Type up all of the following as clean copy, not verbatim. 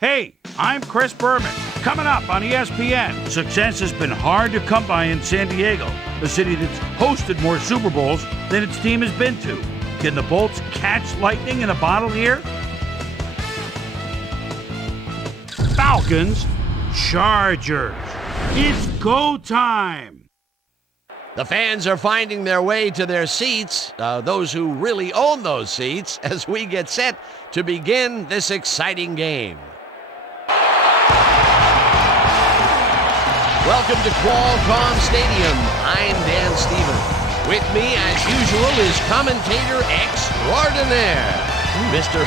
Hey, I'm Chris Berman. Coming up on ESPN, success has been hard to come by in San Diego, a city that's hosted more Super Bowls than its team has been to. Can the Bolts catch lightning in a bottle here? Falcons, Chargers. It's go time. The fans are finding their way to their seats, those who really own those seats, as we get set to begin this exciting game. Welcome to Qualcomm Stadium. I'm Dan Stevens. With me, as usual, is commentator extraordinaire, Mr.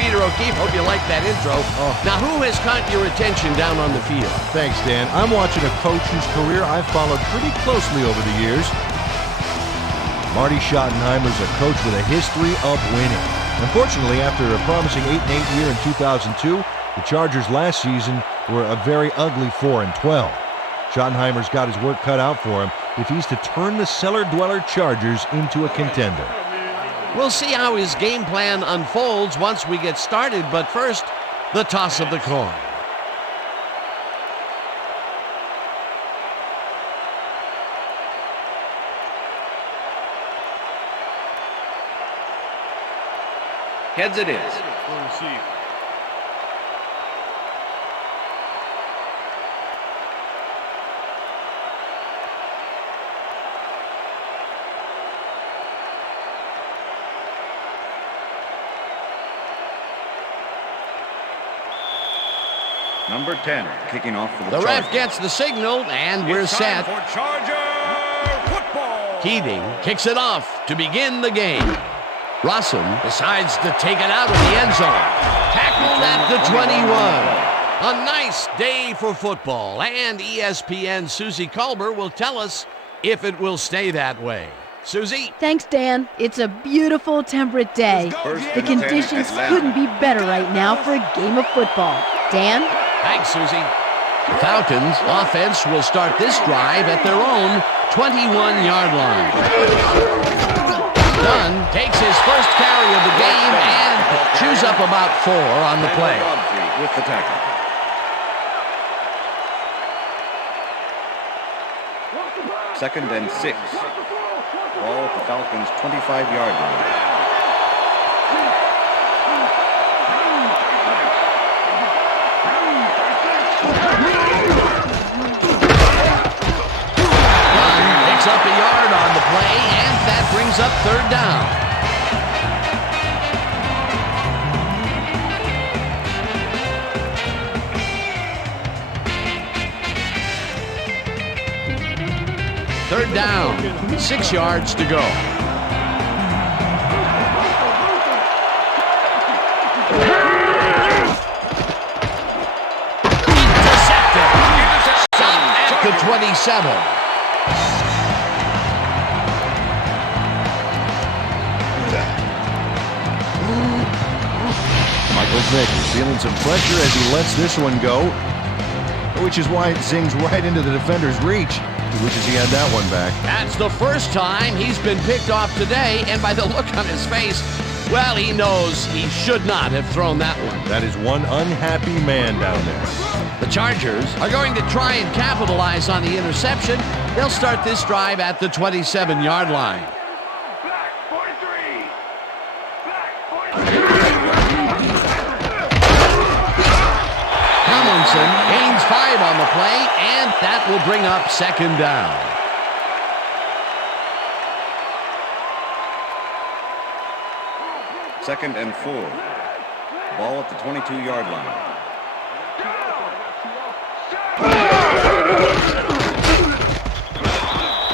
Peter O'Keefe. Hope you like that intro. Now, who has caught your attention down on the field? Thanks, Dan. I'm watching a coach whose career I've followed pretty closely over the years. Marty Schottenheimer's a coach with a history of winning. Unfortunately, after a promising 8-8 year in 2002, the Chargers last season were a very ugly 4-12. Schottenheimer's got his work cut out for him if he's to turn the cellar-dweller Chargers into a contender. We'll see how his game plan unfolds once we get started, but first, the toss of the coin. Heads it is. Number 10, kicking off for the Chargers. The ref gets the signal, and we're set. For Charger football. Keating kicks it off to begin the game. Rossum decides to take it out of the end zone. Tackled at the 21. A nice day for football, and ESPN's Susie Culber will tell us if it will stay that way. Susie? Thanks, Dan. It's a beautiful, temperate day. The conditions couldn't be better right now for a game of football. Dan? Thanks, Susie. Falcons offense will start this drive at their own 21-yard line. Dunn takes his first carry of the game and chews up about 4 on the play. With the tackle. Second and 6. Ball at the Falcons' 25-yard line. Picks up a yard on the play, and that brings up third down. Third down, 6 yards to go. Intercepted. Stop at the 27. Michael Vick is feeling some pressure as he lets this one go, which is why it zings right into the defender's reach. He wishes he had that one back. That's the first time he's been picked off today, and by the look on his face, well, he knows he should not have thrown that one. That is one unhappy man down there. The Chargers are going to try and capitalize on the interception. They'll start this drive at the 27-yard line. Tomlinson gains 5 on the play, and that will bring up second down. Second and 4. Ball at the 22-yard line.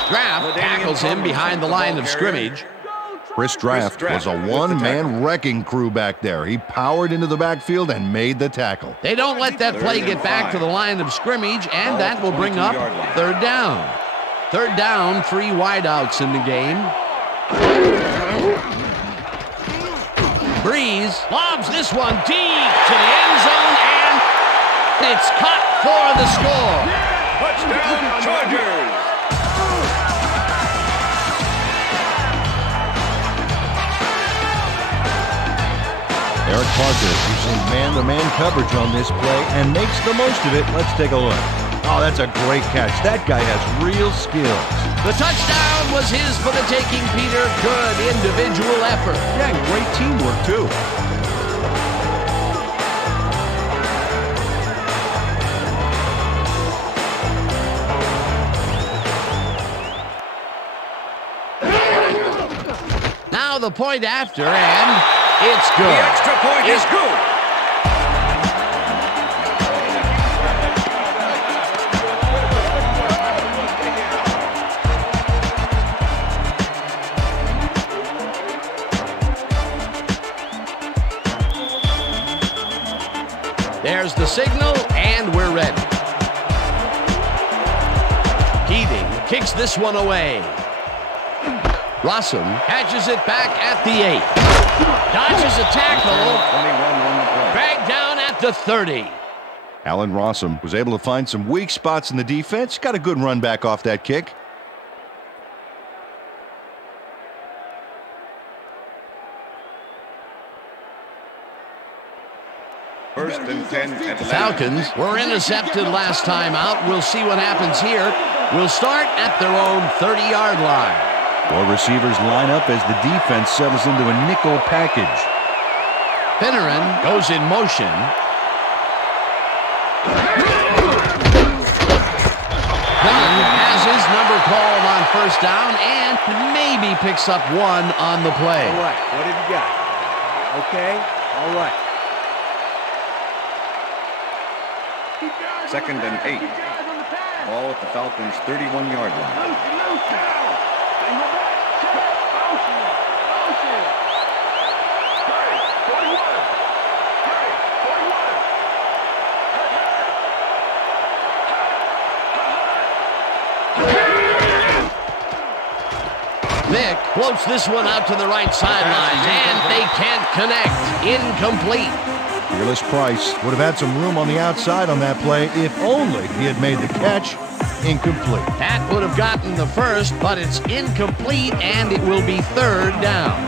Draft tackles him behind the line of scrimmage. Chris Draft was a one-man wrecking crew back there. He powered into the backfield and made the tackle. They don't let that play get back to the line of scrimmage, and that will bring up third down. Third down, 3 wideouts in the game. Breeze lobs this one deep to the end zone, and it's caught for the score. Touchdown, Chargers! Derek Parker using man-to-man coverage on this play and makes the most of it. Let's take a look. Oh, that's a great catch. That guy has real skills. The touchdown was his for the taking, Peter. Good individual effort. Yeah, and great teamwork, too. Now the point after, and it's good. The extra point is good. There's the signal, and we're ready. Keating kicks this one away. Rossum catches it back at the 8. Dodges a tackle. 21 on the play. Dragged down at the 30. Alan Rossum was able to find some weak spots in the defense. Got a good run back off that kick. First and 10 at The Falcons were intercepted last time out. We'll see what happens here. We'll start at their own 30-yard line. Four receivers line up as the defense settles into a nickel package. Finneran goes in motion. Dunn has his number called on first down and maybe picks up one on the play. All right, what have you got? Okay, all right. Second and 8. Ball at the Falcons' 31-yard line. Vick floats this one out to the right sideline, and they can't connect. Incomplete. Fearless Price would have had some room on the outside on that play if only he had made the catch. Incomplete. That would have gotten the first, but it's incomplete, and it will be third down.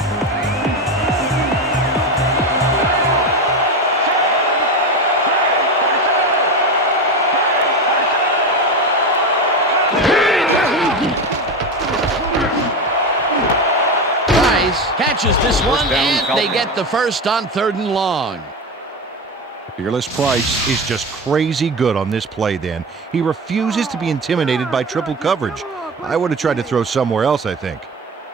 Price catches this one, and they get the first on 3rd and long. Fearless Price is just crazy good on this play, Dan. He refuses to be intimidated by triple coverage. I would have tried to throw somewhere else, I think.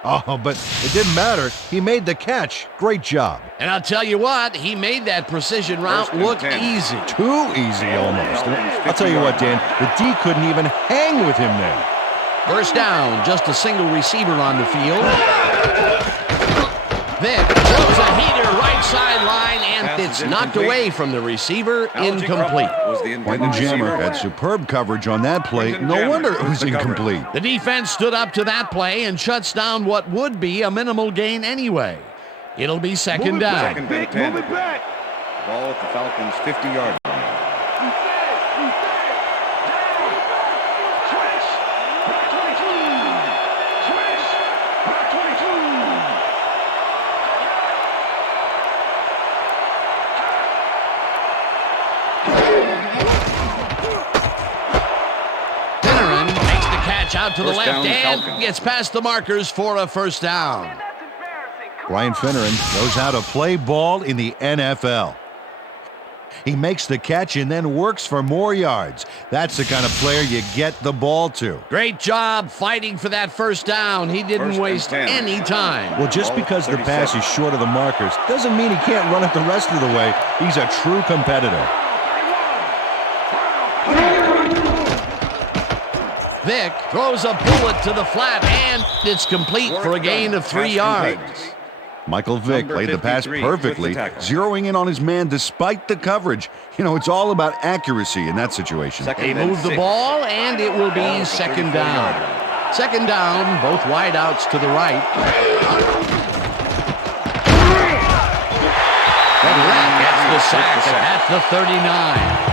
Oh, but it didn't matter. He made the catch. Great job. And I'll tell you what, he made that precision route look easy. Too easy, almost. I'll tell you what, Dan, the D couldn't even hang with him there. First down, just a single receiver on the field. Vick throws a heater right sideline, and it's knocked away from the receiver. Incomplete. Quentin Jammer had superb coverage on that play. No wonder it was incomplete. The defense stood up to that play and shuts down what would be a minimal gain anyway. It'll be second down. Second and 10. Ball at the Falcons' 50-yard line. Out to the First left down, and Falcons. gets past the markers for a first down. Brian Finneran knows how to play ball in the NFL. He makes the catch and then works for more yards. That's the kind of player you get the ball to. Great job fighting for that first down. He didn't waste any time. Well, just because the pass is short of the markers doesn't mean he can't run it the rest of the way. He's a true competitor. Vick throws a bullet to the flat, and it's complete for a gain of 3 yards. Michael Vick played the pass perfectly, zeroing in on his man despite the coverage. You know, it's all about accuracy in that situation. They move the ball, and it will be second down. Second down, both wideouts to the right. That gets the sack at the 39.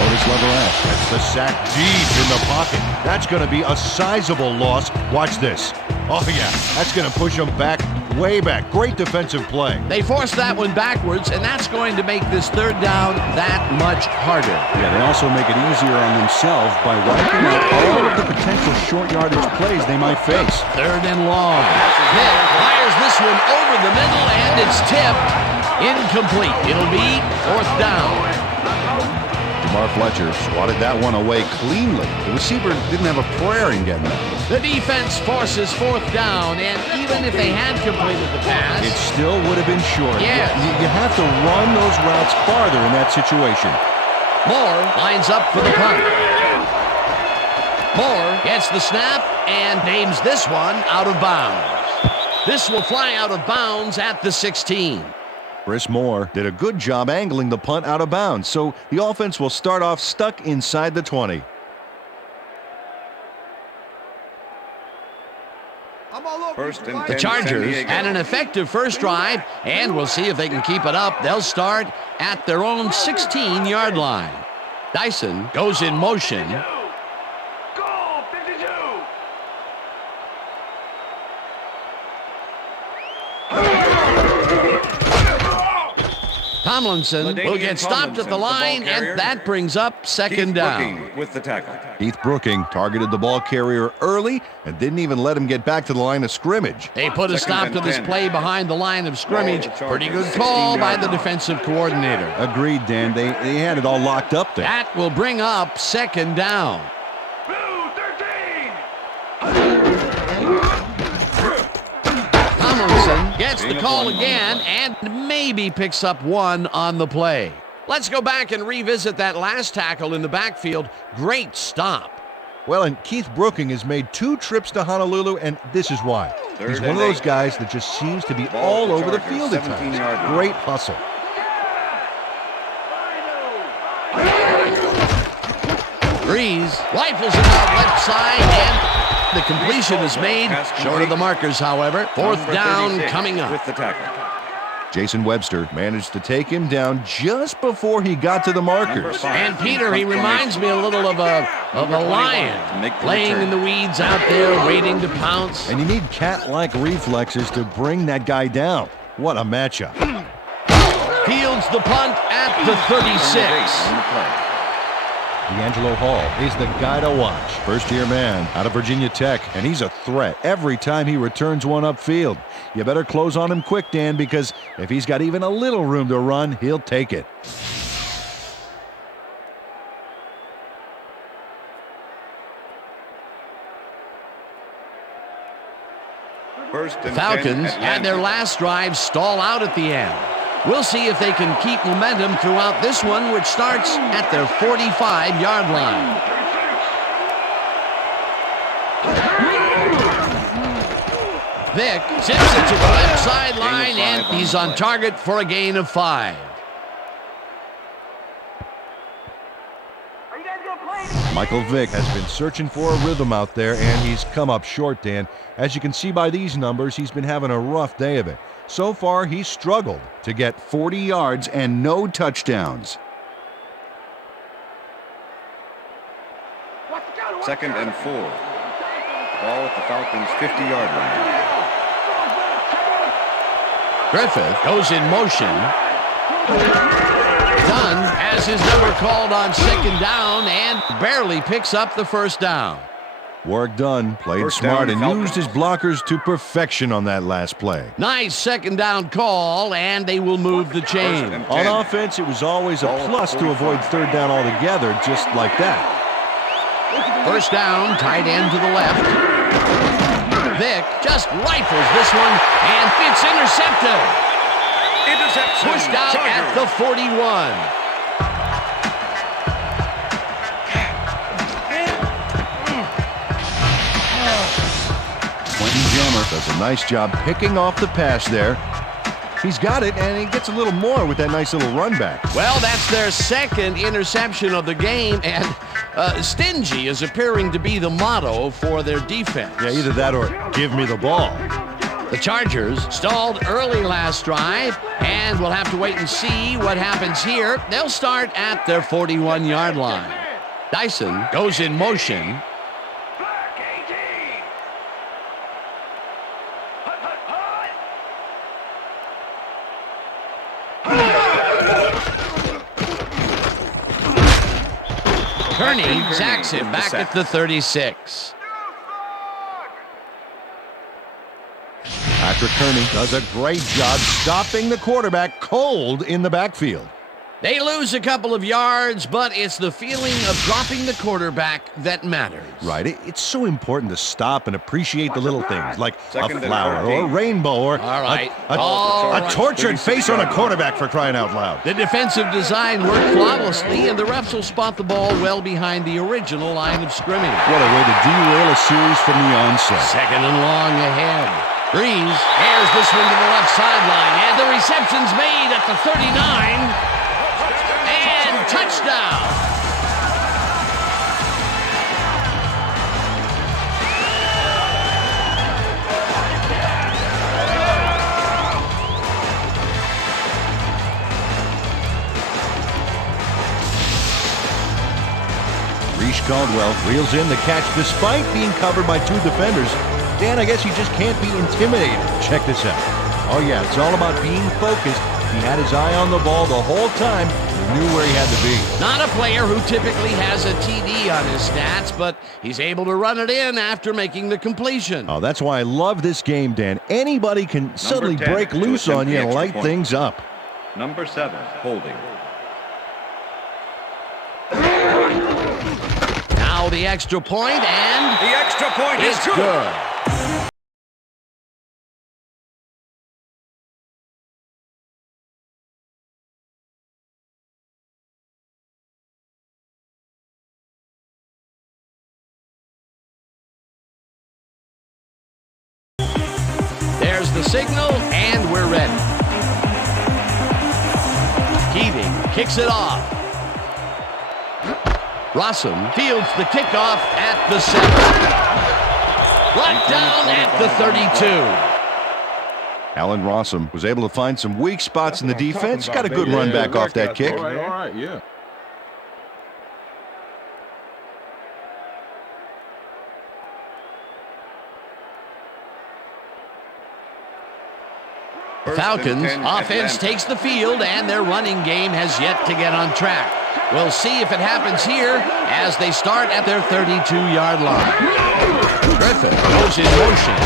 Otis Leverett gets the sack deep in the pocket. That's going to be a sizable loss. Watch this. Oh, yeah, that's going to push them back, way back. Great defensive play. They forced that one backwards, and that's going to make this third down that much harder. Yeah, they also make it easier on themselves by wiping out all of the potential short yardage plays they might face. Third and long. Vick fires this one over the middle, and it's tipped. Incomplete. It'll be fourth down. Jamar Fletcher swatted that one away cleanly. The receiver didn't have a prayer in getting that. The defense forces fourth down, and even if they had completed the pass, It still would have been short. Yes. You have to run those routes farther in that situation. Moore lines up for the punt. Moore gets the snap and names this one out of bounds. This will fly out of bounds at the 16. Chris Moore did a good job angling the punt out of bounds, so the offense will start off stuck inside the 20. First and 10, The Chargers San Diego. had an effective first drive, and we'll see if they can keep it up. They'll start at their own 16-yard line. Dyson goes in motion. Tomlinson will get stopped at the line, and that brings up second down. Brooking with the tackle. Keith Brooking targeted the ball carrier early and didn't even let him get back to the line of scrimmage. They put a Second stop and to this 10. play behind the line of scrimmage. Ball, the Pretty Chargers, good call by 16-yard the line. defensive coordinator. Agreed, Dan. They had it all locked up there. That will bring up second down. Tomlinson gets the call again and maybe picks up one on the play. Let's go back and revisit that last tackle in the backfield. Great stop. Well, and Keith Brooking has made 2 trips to Honolulu, and this is why. Third He's one and of those 8. guys that just seems to be Ball all to over the Chargers, field at 17-yard times. line. Great hustle. Breeze rifles it out left side, and the completion is made. Short of the markers, however. Fourth Number down 36 coming up. with the tackle. Jason Webster managed to take him down just before he got to the markers. Number 5. And Peter, he reminds me a little of a lion, Make the laying return. in the weeds out there, waiting to pounce. And you need cat-like reflexes to bring that guy down. What a matchup. Fields the punt at the 36. On the play. D'Angelo Hall is the guy to watch. First-year man out of Virginia Tech, and he's a threat every time he returns one upfield. You better close on him quick, Dan, because if he's got even a little room to run, he'll take it. First and 10, Falcons had their Atlanta. last drive stall out at the end. We'll see if they can keep momentum throughout this one, which starts at their 45-yard line. Vick zips it to the left sideline, and he's on target for a gain of 5. Michael Vick has been searching for a rhythm out there, and he's come up short, Dan. As you can see by these numbers, he's been having a rough day of it. So far, he's struggled to get 40 yards and no touchdowns. Second and 4. Ball at the Falcons' 50-yard line. Griffith goes in motion. Dunn has his number called on second down and barely picks up the first down. Warwick Dunn played First smart down, and Falcons. used his blockers to perfection on that last play. Nice second down call, and they will move the chain. First and On 10. offense, it was always a Ball at plus to 45. avoid third down altogether, just like that. First down, tight end to the left. Vick just rifles this one, and it's intercepted. Interception. Pushed out at the 41. Quentin Jammer does a nice job picking off the pass there. He's got it, and he gets a little more with that nice little run back. Well, that's their second interception of the game, and stingy is appearing to be the motto for their defense. Yeah, either that or give me the ball. The Chargers stalled early last drive, and we'll have to wait and see what happens here. They'll start at their 41-yard line. Dyson goes in motion. Kearney sacks him back at the 36. Patrick Kearney does a great job stopping the quarterback cold in the backfield. They lose a couple of yards, but it's the feeling of dropping the quarterback that matters. Right. It's so important to stop and appreciate the little things, like Second a and flower 13. or a rainbow or All right. a tortured face on a quarterback, for crying out loud. The defensive design worked flawlessly, and the refs will spot the ball well behind the original line of scrimmage. What a way to derail a series from the onset. Second and long ahead. Breeze airs this one to the left sideline, and the reception's made at the 39. And touchdown. Reese Caldwell reels in the catch despite being covered by two defenders. Dan, I guess you just can't be intimidated. Check this out. Oh yeah, it's all about being focused. He had his eye on the ball the whole time. He knew where he had to be. Not a player who typically has a TD on his stats, but he's able to run it in after making the completion. Oh, that's why I love this game, Dan. Anybody can suddenly 10 break to loose attempt on you the and extra light point. things up. Number 7, holding. Now the extra point, and The extra point is it's good. good. There's the signal, and we're ready. Keating kicks it off. Rossum fields the kickoff at the 7. Brought down at the 32. Alan Rossum was able to find some weak spots in the defense. Got a good run back off that kick. All right, yeah. Falcons offense takes the field, and their running game has yet to get on track. We'll see if it happens here as they start at their 32-yard line. Griffin goes in motion.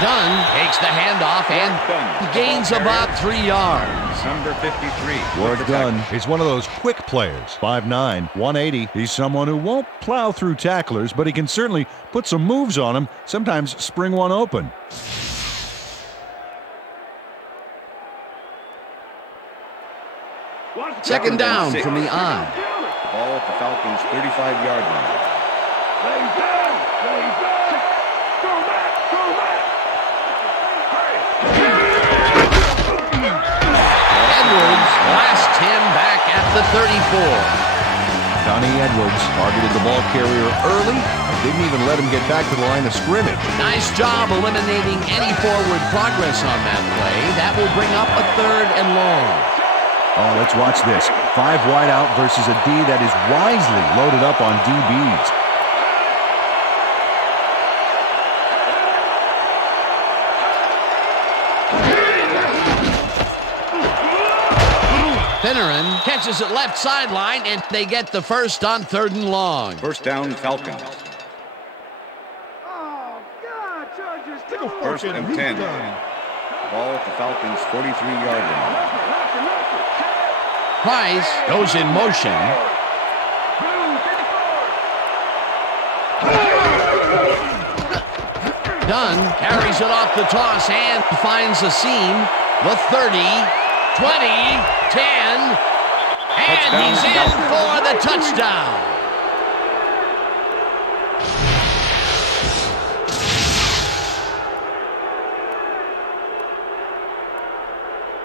Dunn takes the handoff and gains about 3 yards. Number 53. Work done. He's one of those quick players. 5'9", 180. He's someone who won't plow through tacklers, but he can certainly put some moves on them, sometimes spring one open. Second down from the I. Ball at the Falcons' 35-yard line. Edwards blasts him back at the 34. Donnie Edwards targeted the ball carrier early and didn't even let him get back to the line of scrimmage. Nice job eliminating any forward progress on that play. That will bring up a 3rd and long. Oh, let's watch this. 5 wide out versus a D that is wisely loaded up on DBs. Finneran catches it left sideline, and they get the first on 3rd and long. First down, Falcons. First and 10. Ball at the Falcons' 43-yard line. Price goes in motion. Dunn carries it off the toss and finds a seam. The 30, 20, 10, and he's in for the touchdown.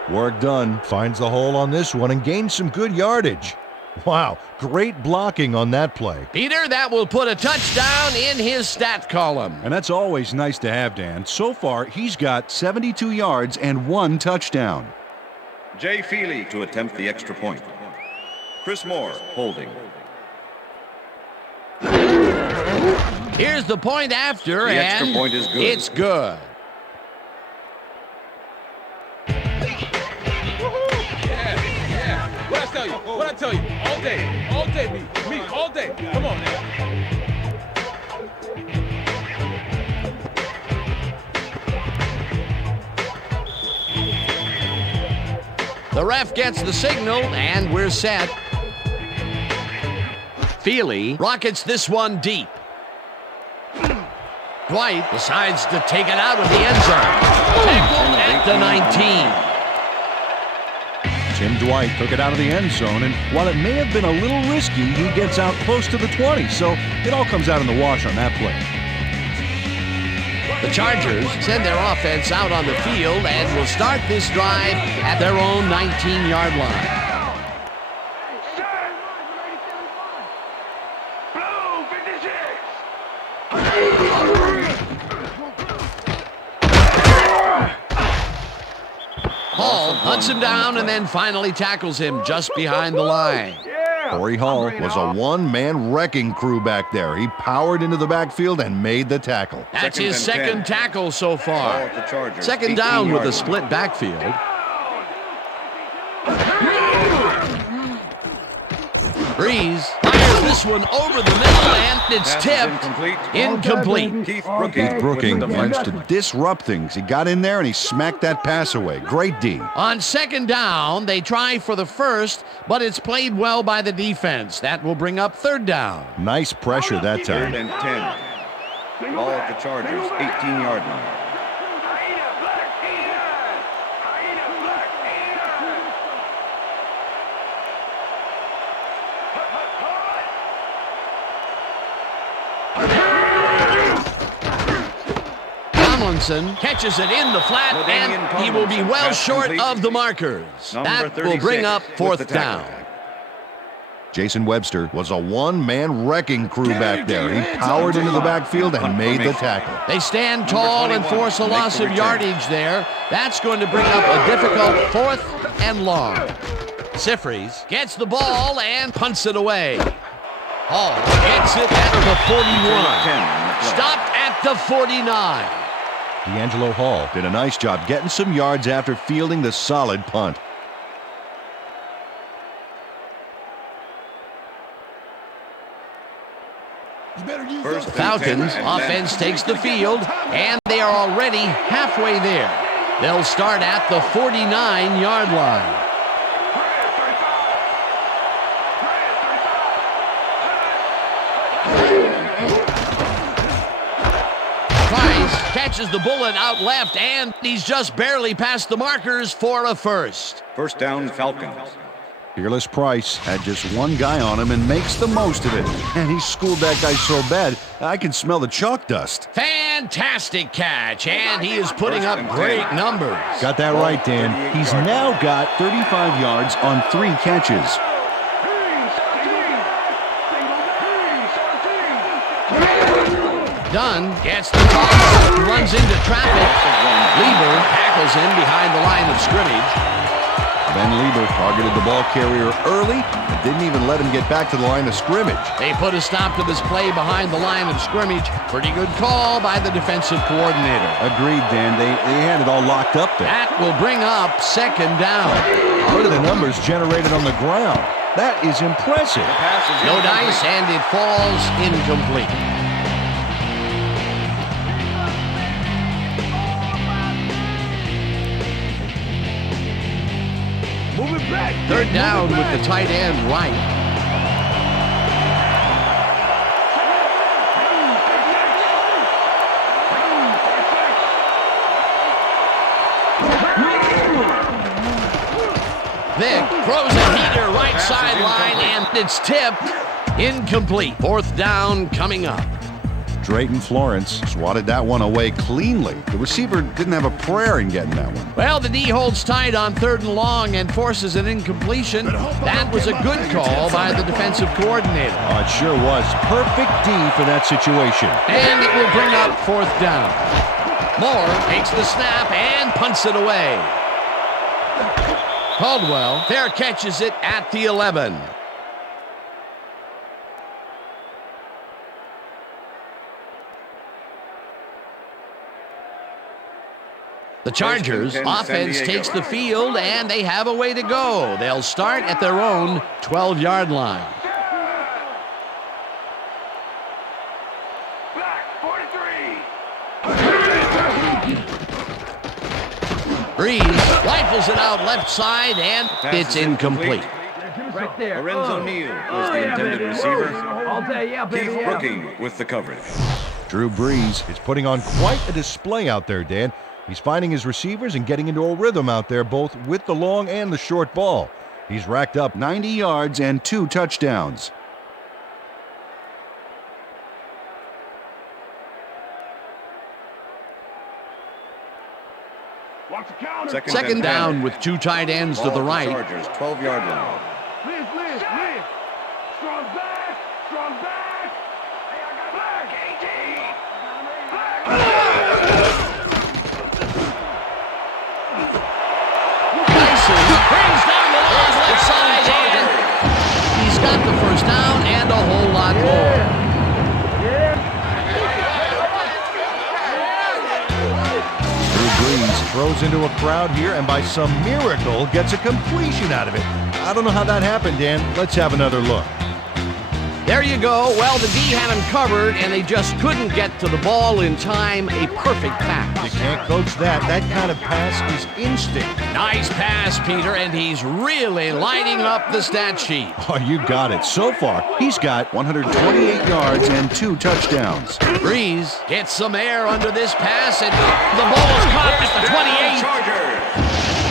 Work done. Finds the hole on this one and gains some good yardage. Wow, great blocking on that play. Peter, that will put a touchdown in his stat column. And that's always nice to have, Dan. So far, he's got 72 yards and 1 touchdown. Jay Feely to attempt the extra point. Chris Moore holding. Here's the point after, The extra and point is good. it's good. tell you? What I tell you? All day, me, all day. Come on, man. The ref gets the signal, and we're set. Feely rockets this one deep. Dwight decides to take it out of the end zone. Tackled at the 19. Tim Dwight took it out of the end zone, and while it may have been a little risky, he gets out close to the 20, so it all comes out in the wash on that play. The Chargers send their offense out on the field and will start this drive at their own 19-yard line. Hall hunts him down and then finally tackles him just behind the line. Corey Hall was a one-man wrecking crew back there. He powered into the backfield and made the tackle. That's his second tackle so far. Second down with a split backfield. Breeze fires this one over the middle, and it's tipped. Incomplete. Keith Brooking managed to disrupt things. He got in there and he smacked that pass away. Great D. On second down, they try for the first, but it's played well by the defense. That will bring up third down. Nice pressure that time. 3rd and 10. Ball at the Chargers, 18-yard line. Tomlinson catches it in the flat, and he will be well short of the markers. That will bring up fourth down. Jason Webster was a one-man wrecking crew back there. He powered into the backfield and made the tackle. They stand tall and force a loss of yardage there. That's going to bring up a difficult 4th and long. Sifries gets the ball and punts it away. Hall gets it at the 41. Stopped at the 49. D'Angelo Hall did a nice job getting some yards after fielding the solid punt. Falcons offense takes the field, and they are already halfway there. They'll start at the 49-yard line. Catches the bullet out left, and he's just barely past the markers for a first. First down, Falcons. Fearless Price had just one guy on him and makes the most of it. And he schooled that guy so bad, I can smell the chalk dust. Fantastic catch, and he is putting up great numbers. Got that right, Dan. He's now got 35 yards on 3 catches. Dunn gets the toss, runs into traffic. Lieber tackles him behind the line of scrimmage. Ben Lieber targeted the ball carrier early and didn't even let him get back to the line of scrimmage. They put a stop to this play behind the line of scrimmage. Pretty good call by the defensive coordinator. Agreed, Dan. They had it all locked up there. That will bring up second down. Look at the numbers generated on the ground. That is impressive. No dice, and it falls incomplete. Third down with the tight end right. Vic throws a heater right sideline, and it's tipped. Incomplete. Fourth down coming up. Drayton Florence swatted that one away cleanly. The receiver didn't have a prayer in getting that one. Well, the D holds tight on 3rd and long and forces an incompletion. That was a good call by the defensive coordinator. Oh, it sure was. Perfect D for that situation. And it will bring up 4th down. Moore takes the snap and punts it away. Caldwell fair catches it at the 11. The Chargers offense takes the field, and they have a way to go. They'll start at their own 12-yard line. Breeze rifles it out left side, and it's incomplete. Right there. Lorenzo Neal was the intended receiver. All day, yeah, baby. Keith Yeah. Brooking with the coverage. Drew Brees is putting on quite a display out there, Dan. He's finding his receivers and getting into a rhythm out there, both with the long and the short ball. He's racked up 90 yards and 2 touchdowns. Second down with 2 tight ends to the right. Chargers 12-yard line. Liz. Strong back. Hey, I got back. Dyson brings down the long left side, and he's got the first down and a whole lot more. Drew Brees throws into a crowd here and by some miracle gets a completion out of it. I don't know how that happened, Dan. Let's have another look. There you go. Well, the D had him covered, and they just couldn't get to the ball in time. A perfect You pass. can't coach that. That kind of pass is instinct. Nice pass, Peter, and he's really lighting up the stat sheet. Oh, you got it. So far, he's got 128 yards and 2 touchdowns. Breeze gets some air under this pass, and the ball is caught at the 28. Chargers.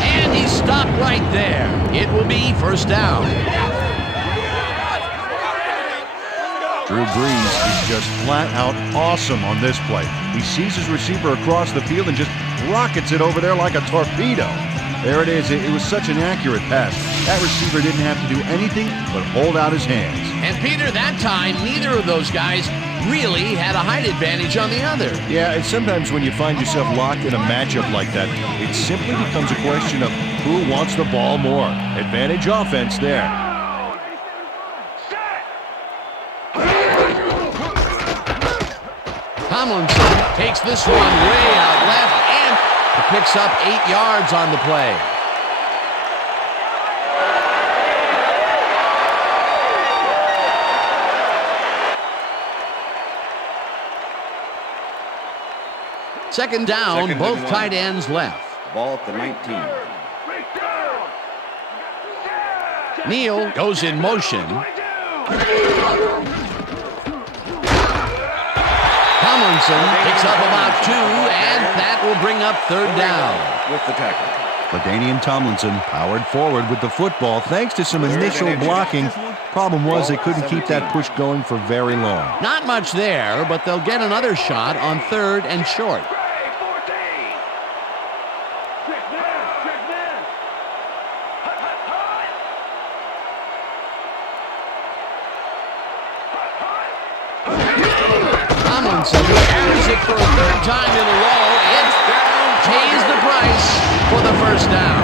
And he's stopped right there. It will be first down. Drew Brees is just flat out awesome on this play. He sees his receiver across the field and just rockets it over there like a torpedo. There it is. It was such an accurate pass. That receiver didn't have to do anything but hold out his hands. And Peter, that time, neither of those guys really had a height advantage on the other. Yeah, and sometimes when you find yourself locked in a matchup like that, it simply becomes a question of who wants the ball more. Advantage offense there. Tomlinson takes this one way out left and picks up 8 yards on the play. Second down, Second both and tight 1. ends left. Ball at the 19. Neal goes in motion. Tomlinson picks up about 2, and that will bring up third down. With the tackle. LaDainian Tomlinson powered forward with the football thanks to some initial blocking. Problem was they couldn't keep that push going for very long. Not much there, but they'll get another shot on third and short. Tomlinson carries it for a third time in a row and pays the price for the first down.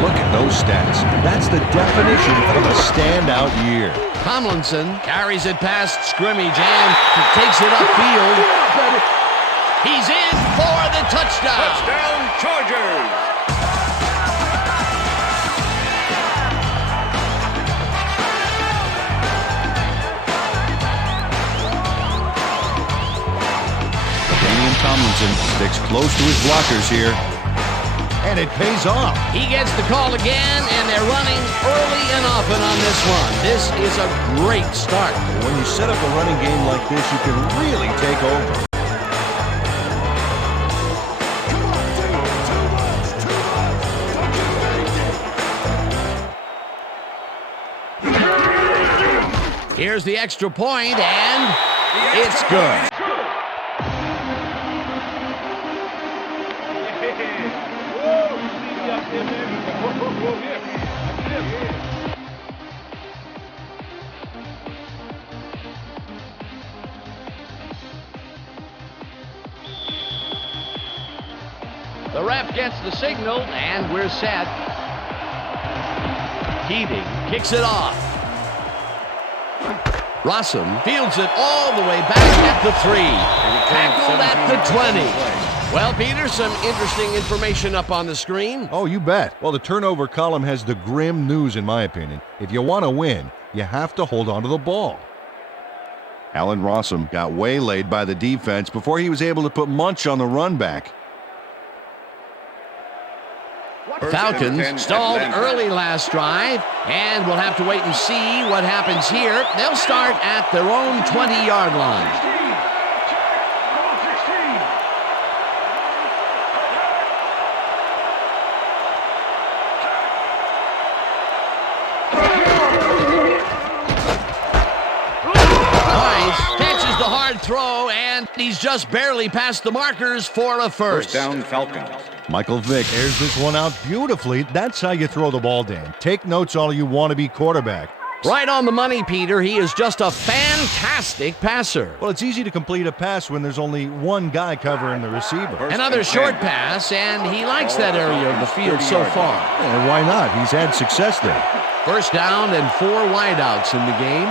Look at those stats. That's the definition of a standout year. Tomlinson carries it past scrimmage and takes it upfield. He's in for the touchdown. Touchdown, Chargers. Tomlinson sticks close to his blockers here, and it pays off. He gets the call again, and they're running early and often on this one. This is a great start. When you set up a running game like this, you can really take over. Here's the extra point, and it's good. The ref gets the signal, and we're set. Keating kicks it off. Rossum fields it all the way back at the 3. Tackled at the 20. Well, Peter, some interesting information up on the screen. Oh, you bet. Well, the turnover column has the grim news, in my opinion. If you want to win, you have to hold on to the ball. Allen Rossum got waylaid by the defense before he was able to put Munch on the run back. Falcons stalled early last drive, and we'll have to wait and see what happens here. They'll start at their own 20-yard line. Catches the hard throw, and he's just barely past the markers for a first. First down, Falcons. Michael Vick airs this one out beautifully. That's how you throw the ball, Dan. Take notes all you want to be quarterback. Right on the money, Peter. He is just a fantastic passer. Well, it's easy to complete a pass when there's only one guy covering the receiver. Another short pass, and he likes that area of the field so far. And why not? He's had success there. First down and 4 wideouts in the game.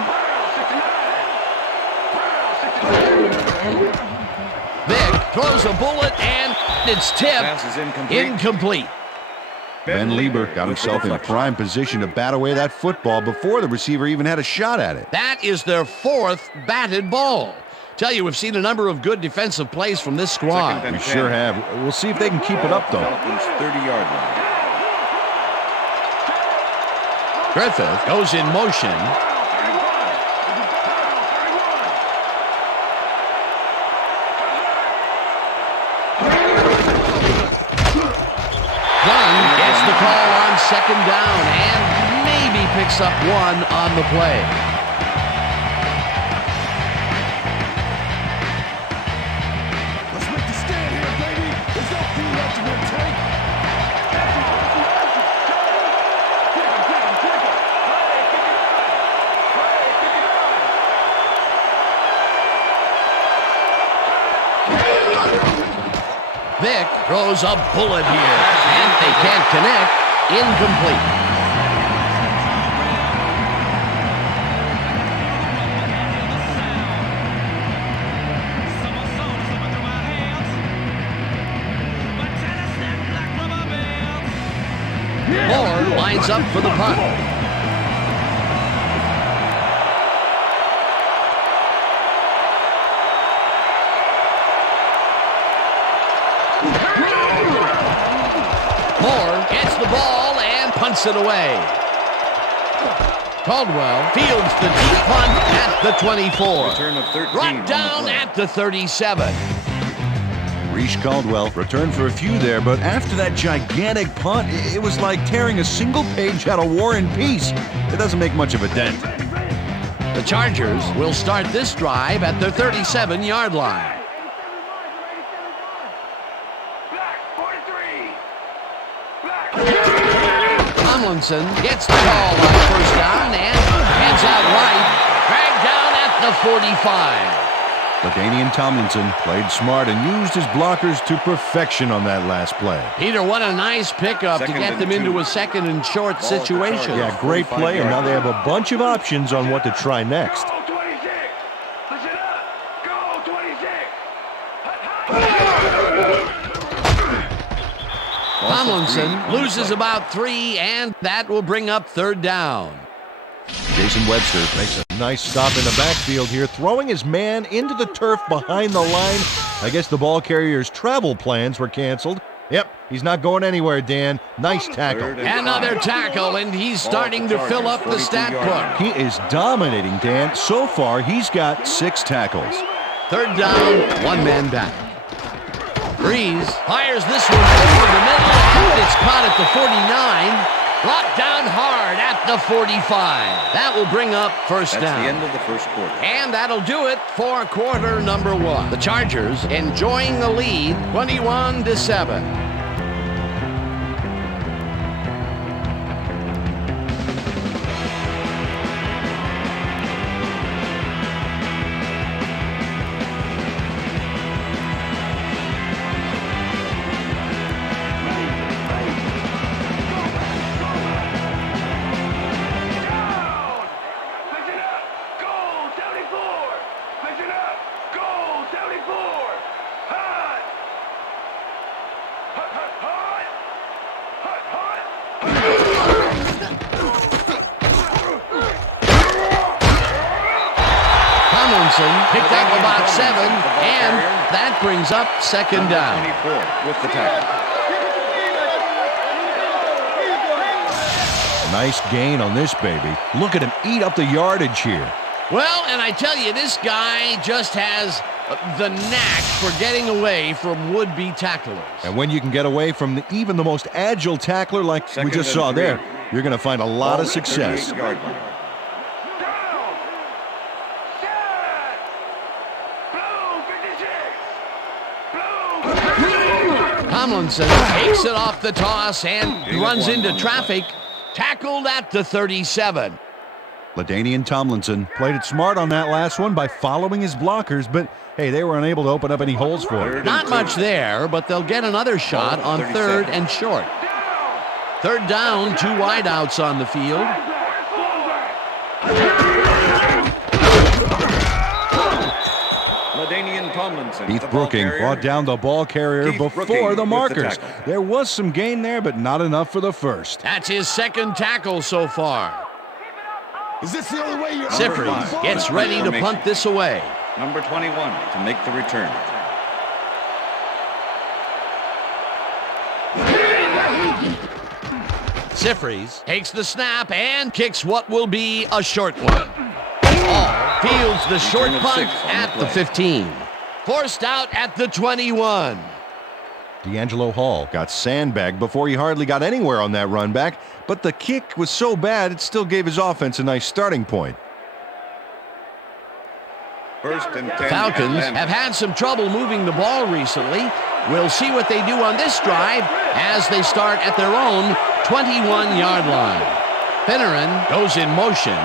Vick throws a bullet, and it's tipped. Pass is incomplete. Ben Lieber got himself in prime position to bat away that football before the receiver even had a shot at it. That is their 4th batted ball. Tell you, we've seen a number of good defensive plays from this squad. We sure have. We'll see if they can keep it up, though. Falcons 30-yard line. Griffith goes in motion. Dunn gets the call on second down and maybe picks up 1 on the play. Let's make the stand here, baby. There's no few left to take. Vick throws a bullet here, and they can't connect. Incomplete. Moore lines up for the punt. Moore gets the ball and punts it away. Caldwell fields the deep punt at the 24. Return of 13 Brought down at the 37. Reese Caldwell returned for a few there, but after that gigantic punt, it was like tearing a single page out of War and Peace. It doesn't make much of a dent. The Chargers will start this drive at their 37-yard line. Tomlinson gets the call on first down and heads out right, dragged down at the 45. LaDainian Tomlinson played smart and used his blockers to perfection on that last play. Peter, what a nice pickup to get them into a second and short situation. Yeah, great play, and now they have a bunch of options on what to try next. Tomlinson loses about 3, and that will bring up third down. Jason Webster makes a nice stop in the backfield here, throwing his man into the turf behind the line. I guess the ball carrier's travel plans were canceled. Yep, he's not going anywhere, Dan. Nice tackle. Another tackle, and he's starting to fill up the stat book. He is dominating, Dan. So far, he's got 6 tackles. Third down, 1 man back. Breeze fires this one over the middle, and it's caught at the 49. Brought down hard at the 45. That will bring up first down. That's the end of the first quarter. And that'll do it for quarter number 1. The Chargers enjoying the lead, 21-7. Tomlinson picked up about 7, and that brings up second down. 24 with the tackle. Nice gain on this baby. Look at him eat up the yardage here. Well, and I tell you, this guy just has the knack for getting away from would-be tacklers. And when you can get away from even the most agile tackler like we just saw there, you're going to find a lot of success. Tomlinson takes it off the toss and runs into traffic. Tackled at the 37. LaDainian Tomlinson played it smart on that last one by following his blockers, but hey, they were unable to open up any holes for him. Not much there, but they'll get another shot on 3rd and short. 3rd down, 2 wideouts on the field. LaDainian Tomlinson. Keith Brooking brought down the ball carrier before the markers. There was some gain there, but not enough for the first. That's his 2nd tackle so far. Is this the only way you're Sifri gets ready to punt this away. Number 21 to make the return. Sifri takes the snap and kicks what will be a short one. Hall fields the short punt at the 15. Forced out at the 21. D'Angelo Hall got sandbagged before he hardly got anywhere on that run back, but the kick was so bad it still gave his offense a nice starting point. 1st and 10. Falcons have had some trouble moving the ball recently. We'll see what they do on this drive as they start at their own 21-yard line. Finneran goes in motion.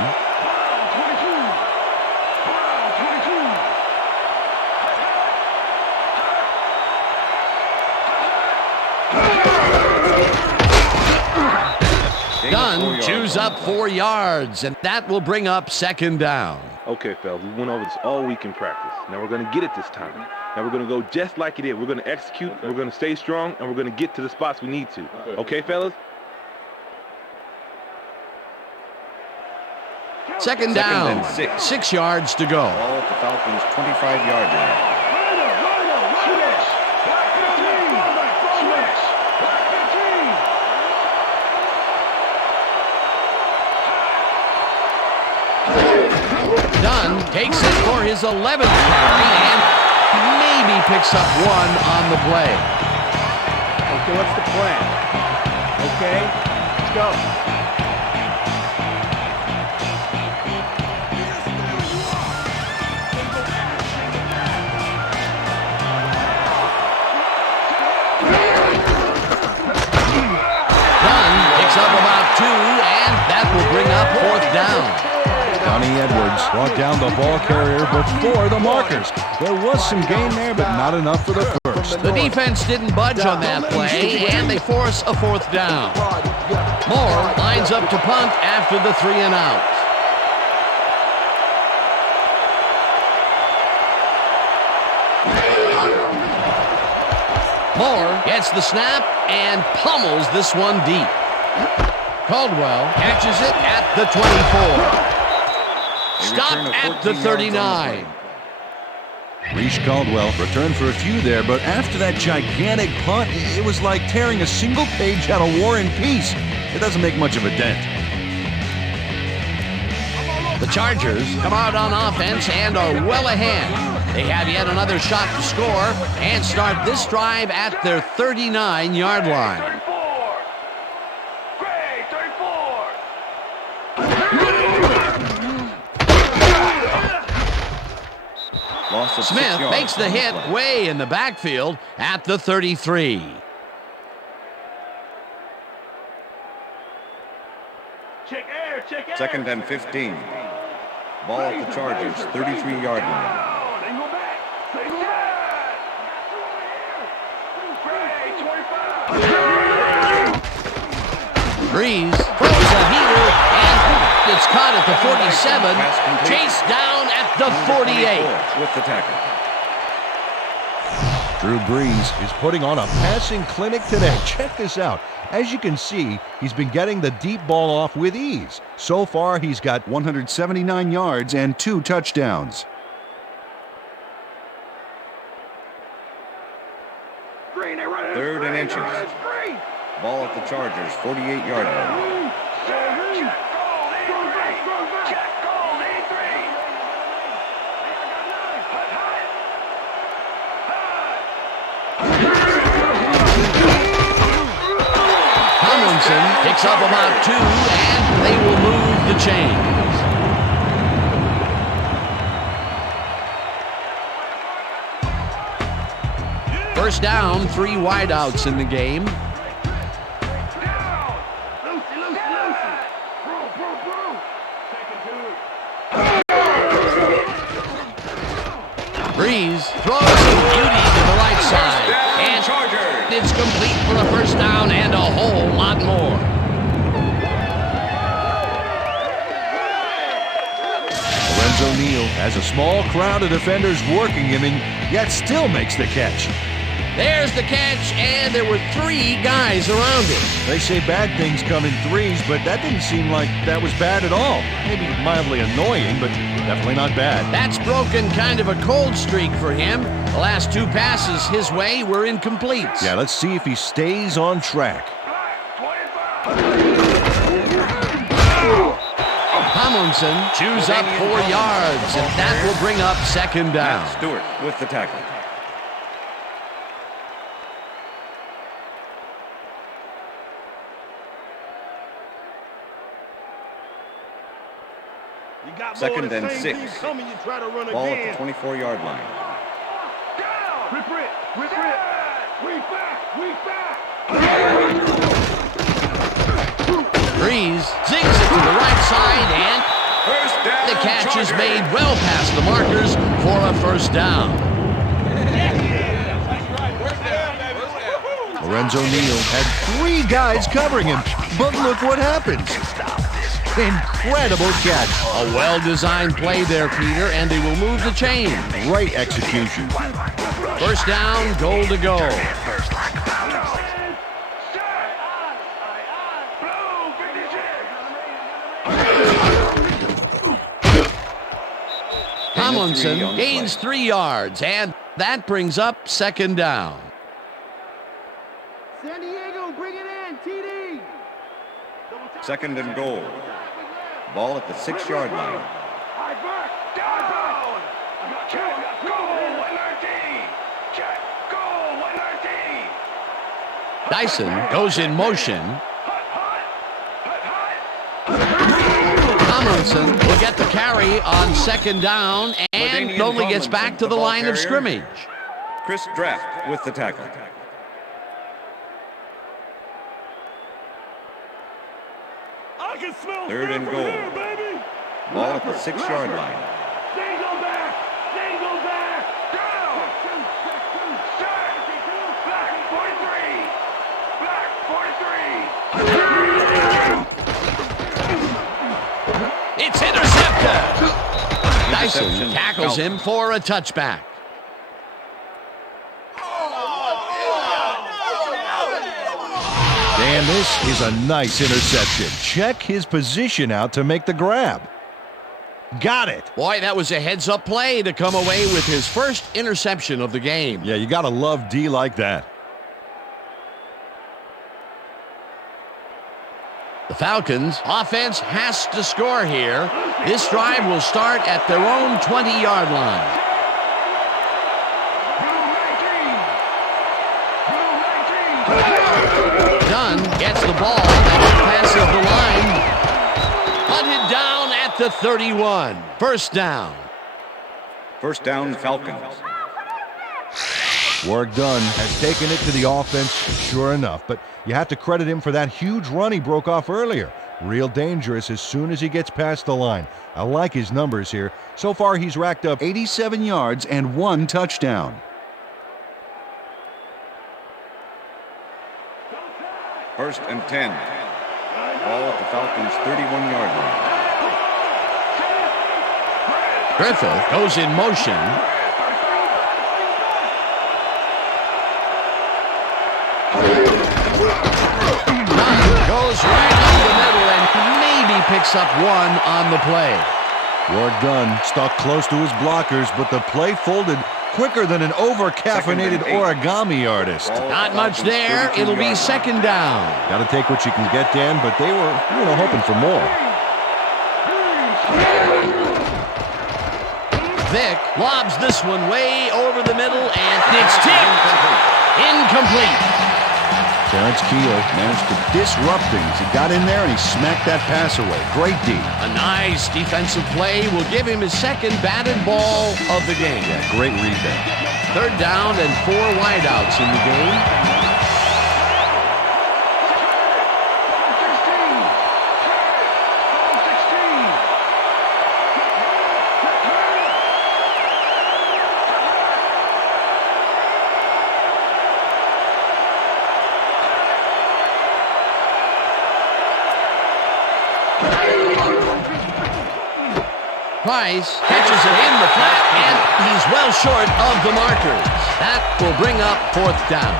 Dunn chews up 4 yards, and that will bring up 2nd down. Okay, fellas, we went over this all week in practice. Now we're going to get it this time. Now we're going to go just like it is. We're going to execute, we're going to stay strong, and we're going to get to the spots we need to. Okay, fellas? 2nd down, 6 yards to go. Ball at the Falcons' 25-yard line. Dunn takes it for his 11th carry and maybe picks up 1 on the play. Okay, what's the plan? Okay, let's go. Dunn picks up about 2, and that will bring up 4th down. Donnie Edwards brought down the ball carrier before the markers. There was some gain there, but not enough for the first. The defense didn't budge on that play, and they force a 4th down. Moore lines up to punt after the 3 and out. Moore gets the snap and pummels this one deep. Caldwell catches it at the 24. Stop at the 39. Reese Caldwell returned for a few there, but after that gigantic punt, it was like tearing a single page out of War and Peace. It doesn't make much of a dent. The Chargers come out on offense and are well ahead. They have yet another shot to score and start this drive at their 39-yard line. Smith makes the hit way in the backfield at the 33. Second and 15. Ball at the Chargers, 33-yard line. Breeze throws a heater, and it's caught at the 47, chased down at the 48. With the tackle. Drew Brees is putting on a passing clinic today. Check this out. As you can see, he's been getting the deep ball off with ease. So far, he's got 179 yards and 2 touchdowns. 3rd and inches. Ball at the Chargers, 48-yard line. Tomlinson picks up about 2, and they will move the chains. First down, 3 wideouts in the game. Breeze throws some beauty to the right side. And it's complete for a first down and a whole lot more. Lorenzo Neal has a small crowd of defenders working him and yet still makes the catch. There's the catch, and there were 3 guys around it. They say bad things come in threes, but that didn't seem like that was bad at all. Maybe mildly annoying, but definitely not bad. That's broken kind of a cold streak for him. The last 2 passes his way were incomplete. Yeah, let's see if he stays on track. Tomlinson chews up 4 yards, and that will bring up second down. Stewart with the tackle. Second and 6. Ball at the 24-yard line. Breeze zigs it to the right side, and the catch is made well past the markers for a first down. Lorenzo Neal had 3 guys covering him, but look what happens. Incredible catch. A well-designed play there, Peter, and they will move the chain. Great execution. First down, goal to go. Tomlinson gains 3 yards, and that brings up second down. San Diego, bring it in, TD. Second and goal. Ball at the 6-yard line. Dyson goes in motion. Tomlinson will get the carry on second down and only gets back to the line of scrimmage. Chris Draft with the tackle. Third and goal. Ball at the 6-yard line. It's intercepted. Dyson tackles him for a touchback. And this is a nice interception. Check his position out to make the grab. Got it. Boy, that was a heads-up play to come away with his first interception of the game. Yeah, you got to love D like that. The Falcons' offense has to score here. This drive will start at their own 20-yard line. Dunn gets the ball and passes the line. Hunted down at the 31. First down. First down, Falcons. Work done. Has taken it to the offense, sure enough. But you have to credit him for that huge run he broke off earlier. Real dangerous as soon as he gets past the line. I like his numbers here. So far, he's racked up 87 yards and 1 touchdown. First and 10. Ball at the Falcons' 31-yard line. Griffith goes in motion. Dunn goes right up the middle and maybe picks up 1 on the play. Work done. Stuck close to his blockers, but the play folded quicker than an over-caffeinated origami artist. Not much there. It'll be second down. Got to take what you can get, Dan, but they were, hoping for more. Vick lobs this one way over the middle, and it's tipped. Incomplete. Terrence Keogh managed to disrupt things. He got in there and he smacked that pass away. Great D. A nice defensive play will give him his second batted ball of the game. Yeah, great read there. Third down and 4 wideouts in the game. Price catches it in the flat, and he's well short of the markers. That will bring up fourth down.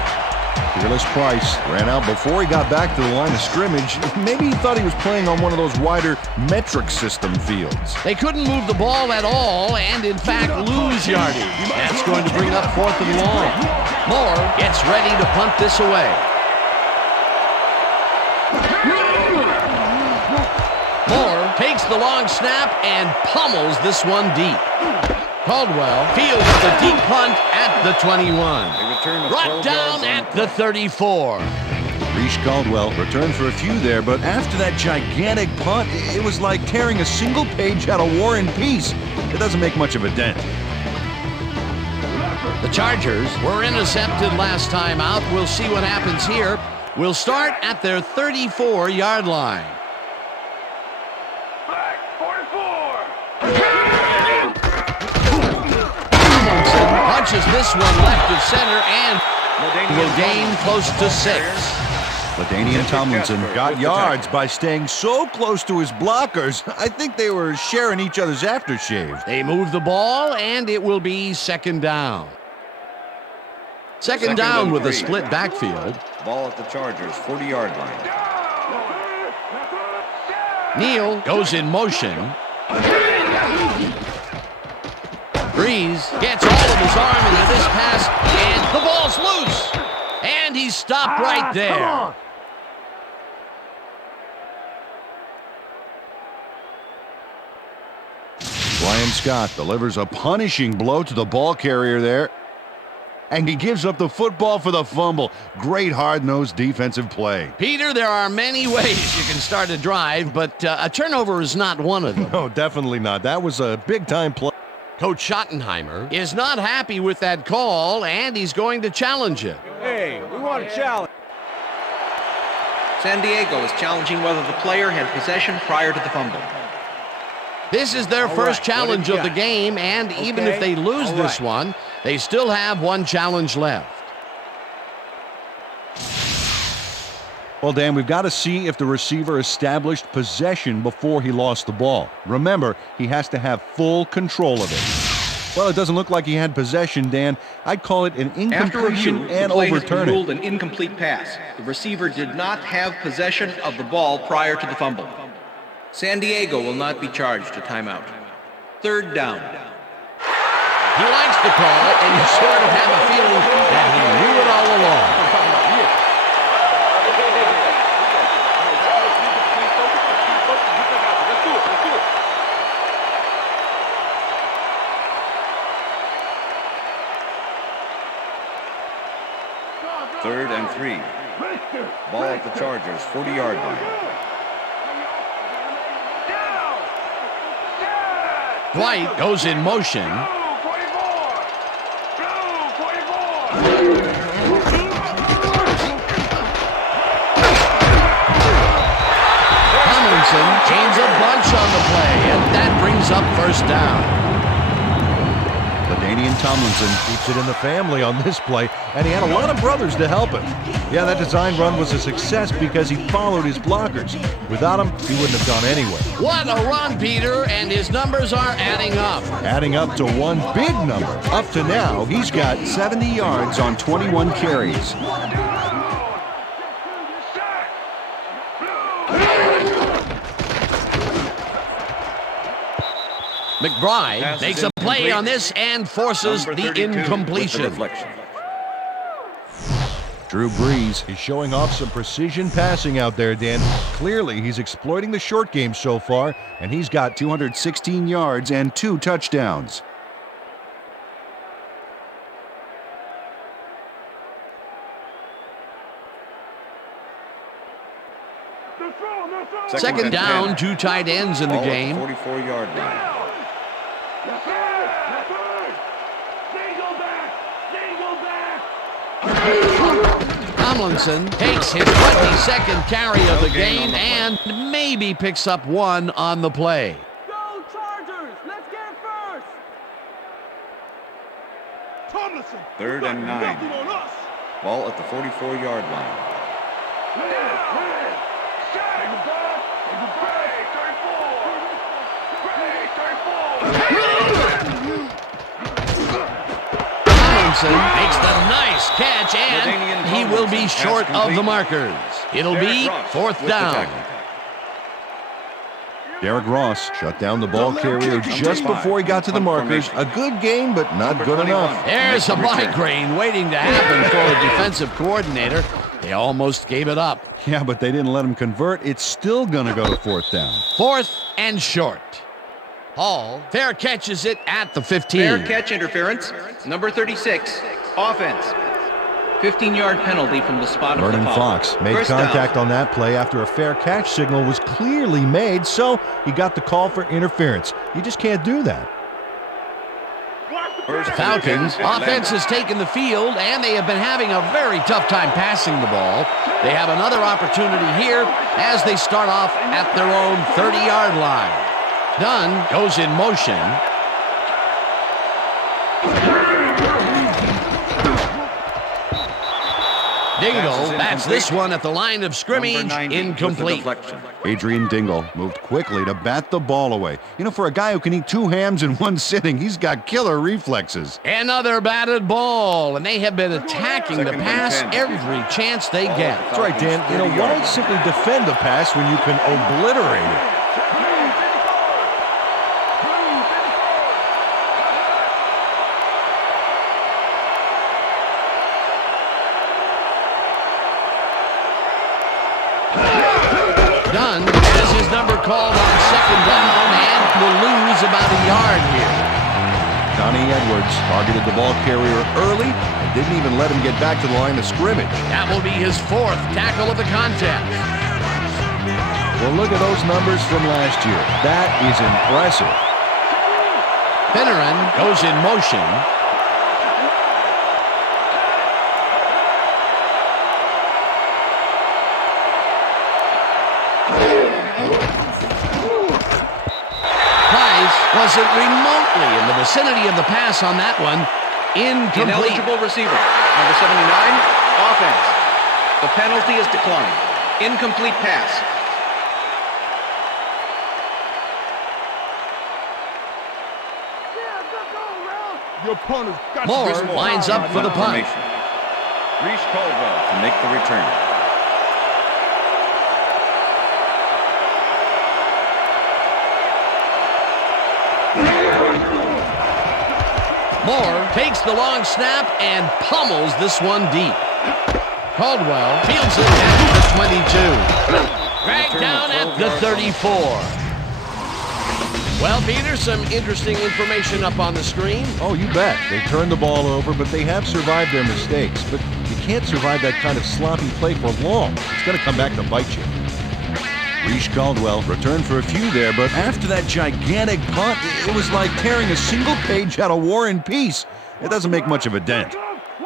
Fearless Price ran out before he got back to the line of scrimmage. Maybe he thought he was playing on one of those wider metric system fields. They couldn't move the ball at all, and in fact lose yardage. That's going to bring up fourth and long. Moore gets ready to punt this away. Moore takes the long snap and pummels this one deep. Caldwell fields the deep punt at the 21. Brought down at the 34. Reese Caldwell returned for a few there, but after that gigantic punt, it was like tearing a single page out of War and Peace. It doesn't make much of a dent. The Chargers were intercepted last time out. We'll see what happens here. We'll start at their 34-yard line. Punches this one left of center and will gain close to 6. LaDainian Tomlinson got yards by staying so close to his blockers. I think they were sharing each other's aftershave. They move the ball, and it will be second down. Second down with a split backfield. Ball at the Chargers, 40-yard line. Neal goes in motion. Breeze gets all of his arm into this pass, and the ball's loose. And he's stopped right there. Ryan Scott delivers a punishing blow to the ball carrier there. And he gives up the football for the fumble. Great hard-nosed defensive play. Peter, there are many ways you can start a drive, but a turnover is not one of them. No, definitely not. That was a big-time play. Coach Schottenheimer is not happy with that call, and he's going to challenge it. Hey, we want a challenge. San Diego is challenging whether the player had possession prior to the fumble. This is their first challenge of the game, and even if they lose this one, they still have one challenge left. Well, Dan, we've got to see if the receiver established possession before he lost the ball. Remember, he has to have full control of it. Well, it doesn't look like he had possession, Dan. I'd call it an incompletion and overturn it. Ruled an incomplete pass. The receiver did not have possession of the ball prior to the fumble. San Diego will not be charged a timeout. Third down. He likes the call, and you sort of have a feeling that he knew it all along. Third and 3. Ball at the Chargers, 40-yard line. White goes in motion. Tomlinson gains a bunch on the play, and that brings up first down. LaDainian Tomlinson keeps it in the family on this play, and he had a lot of brothers to help him. Yeah, that design run was a success because he followed his blockers. Without him, he wouldn't have gone anywhere. What a run, Peter, and his numbers are adding up. Adding up to one big number. Up to now, he's got 70 yards on 21 carries. McBride makes a play on this and forces the incompletion. Drew Brees is showing off some precision passing out there, Dan. Clearly, he's exploiting the short game so far, and he's got 216 yards and 2 touchdowns. Second down, 2 tight ends in the game. 44-yard line. Tomlinson takes his 22nd carry of the game and maybe picks up 1 on the play. Go Chargers! Let's get it first! Tomlinson! 3rd and 9. Ball at the 44-yard line. Tomlinson makes the nice catch, and he will be short of the markers. It'll be 4th down. Derrick Ross shut down the ball carrier just before he got to the markers. A good game, but not good enough. There's a migraine waiting to happen for a defensive coordinator. They almost gave it up. Yeah, but they didn't let him convert. It's still going to go to 4th down. 4th and short. Hall fair catches it at the 15. Fair catch interference. Number 36. Offense. 15-yard penalty from the spot of the Vernon foul. Fox made First contact down. on that play after a fair catch signal was clearly made, so he got the call for interference. You just can't do that. The Falcons offense has taken the field, and they have been having a very tough time passing the ball. They have another opportunity here as they start off at their own 30-yard line. Dunn goes in motion. Dingle bats this one at the line of scrimmage, incomplete. Adrian Dingle moved quickly to bat the ball away. You know, for a guy who can eat 2 hams in one sitting, he's got killer reflexes. Another batted ball, and they have been attacking the pass every chance they get. That's right, Dan. You know, why simply defend the pass when you can obliterate it? Dunn has his number called on 2nd down and will lose about a yard here. Donnie Edwards targeted the ball carrier early and didn't even let him get back to the line of scrimmage. That will be his 4th tackle of the contest. Well, look at those numbers from last year. That is impressive. Finneran goes in motion. Wasn't remotely in the vicinity of the pass on that one. Incomplete. Ineligible receiver. Number 79, offense. The penalty is declined. Incomplete pass. Your punter's got Moore to lines up for the punt. Reese Caldwell to make the return. Moore takes the long snap and pummels this one deep. Caldwell fields it at the 22. Dragged down at the 34. Well, Peter, some interesting information up on the screen. Oh, you bet. They turned the ball over, but they have survived their mistakes. But you can't survive that kind of sloppy play for long. It's going to come back to bite you. Reese Caldwell returned for a few there, but after that gigantic punt, it was like tearing a single page out of War and Peace. It doesn't make much of a dent.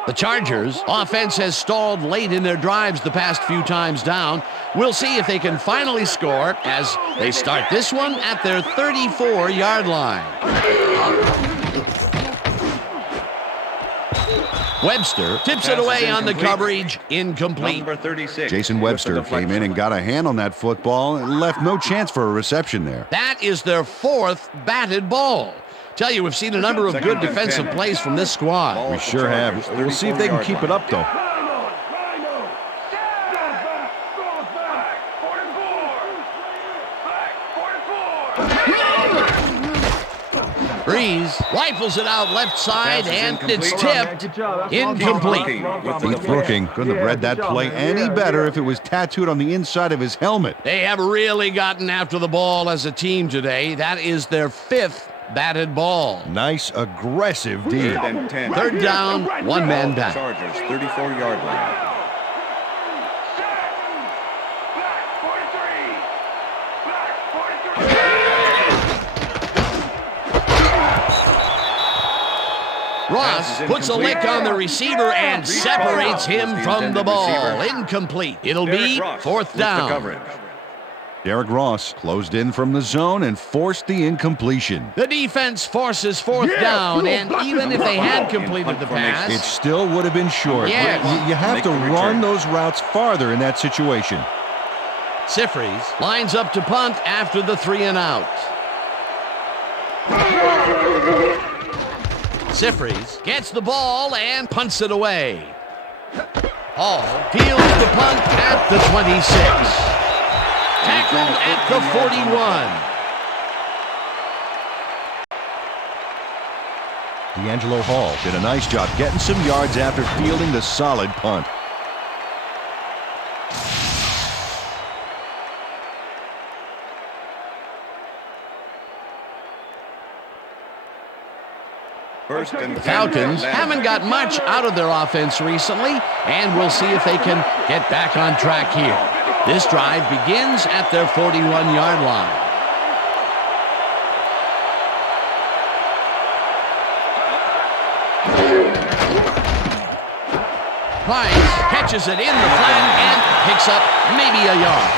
The Chargers' offense has stalled late in their drives the past few times down. We'll see if they can finally score as they start this one at their 34-yard line. Webster tips it away on the coverage, incomplete. Number 36. Jason Webster came in and got a hand on that football and left no chance for a reception there. That is their 4th batted ball. Tell you, we've seen a number of good defensive plays from this squad. We sure have. We'll see if they can keep it up, though. Breeze rifles it out left side, and it's tipped. Incomplete. Keith Brooking couldn't have read that play any better if it was tattooed on the inside of his helmet. They have really gotten after the ball as a team today. That is their 5th batted ball. Nice, aggressive D. 3rd down, one man back. Chargers, 34-yard line. Ross puts a lick on the receiver and separates him from the ball. Incomplete. It'll be 4th down. Derek Ross closed in from the zone and forced the incompletion. The defense forces 4th down, and even if they had completed the pass, it still would have been short. Yes. You have to run those routes farther in that situation. Sifries lines up to punt after the 3 and out. Sifries gets the ball and punts it away. Hall fields the punt at the 26. Tackled at the 41. D'Angelo Hall did a nice job getting some yards after fielding the solid punt. The Falcons haven't got much out of their offense recently, and we'll see if they can get back on track here. This drive begins at their 41-yard line. Price catches it in the flat and picks up maybe a yard.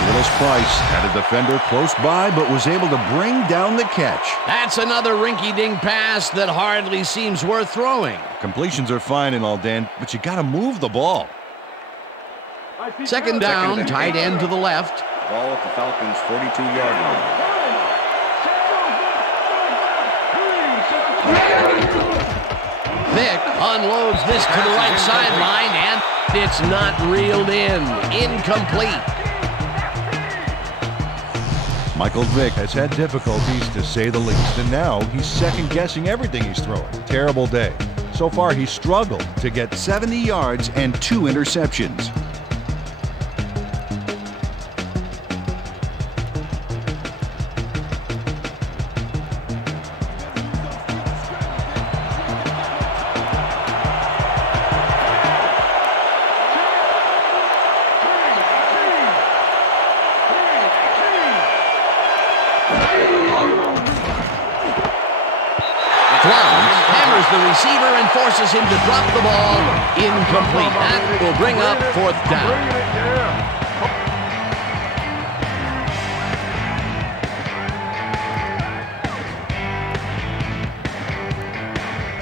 Willis Price had a defender close by, but was able to bring down the catch. That's another rinky-dink pass that hardly seems worth throwing. Completions are fine and all, Dan, but you got to move the ball. 2nd down, tight end to the left. Ball at the Falcons' 42-yard line. Vick unloads this to the right sideline, and it's not reeled in. Incomplete. Michael Vick has had difficulties, to say the least, and now he's second-guessing everything he's throwing. Terrible day. So far, he's struggled To get 70 yards and 2 interceptions. Hammers the receiver and forces him to drop the ball. Incomplete. That will bring up 4th down.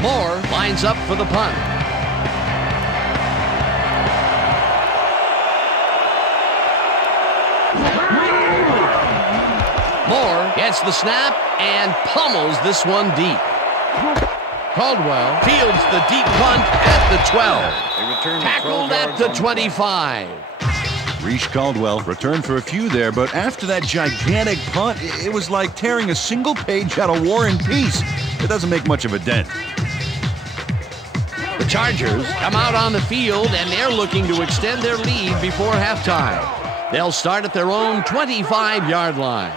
Moore lines up for the punt. Moore gets the snap and pummels this one deep. Caldwell fields the deep punt at the 12. Tackled at the 25. Reese Caldwell returned for a few there, but after that gigantic punt, it was like tearing a single page out of War and Peace. It doesn't make much of a dent. The Chargers come out on the field, and they're looking to extend their lead before halftime. They'll start at their own 25-yard line.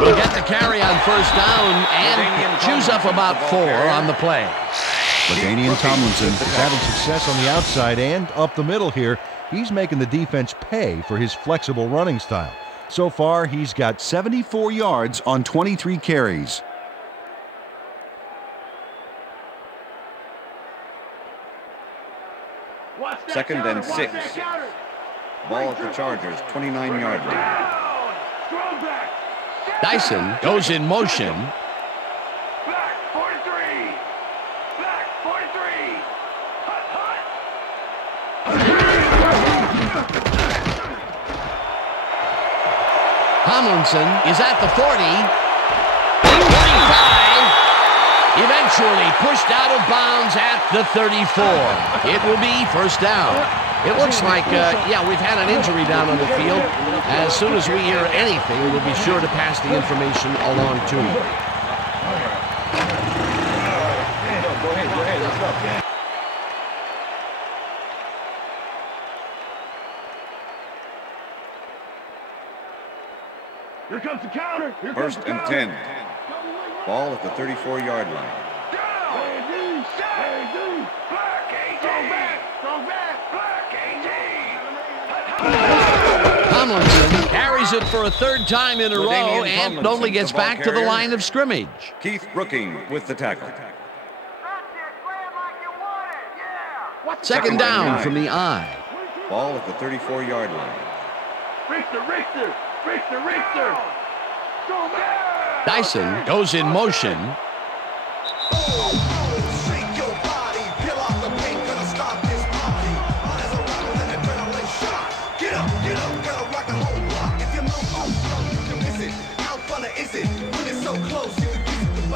Will get the carry on 1st down and chews up about 4 on the play. LaDainian Tomlinson is having success on the outside and up the middle here. He's making the defense pay for his flexible running style. So far, he's got 74 yards on 23 carries. Second and 6. Ball at the Chargers, 29-yard line. Dyson goes in motion. Back 43. Back 43. Hut, hut. Tomlinson is at the 40. 45. Eventually pushed out of bounds at the 34. It will be 1st down. It looks like, yeah, we've had an injury down on the field. As soon as we hear anything, we'll be sure to pass the information along to you. Here comes the counter. First and 10. Ball at the 34-yard line. Tomlinson carries it for a third time in a row and only gets back to the line of scrimmage. Keith Brooking with the tackle. Second down from the I. Ball at the 34-yard line. Richter. Dyson goes in motion.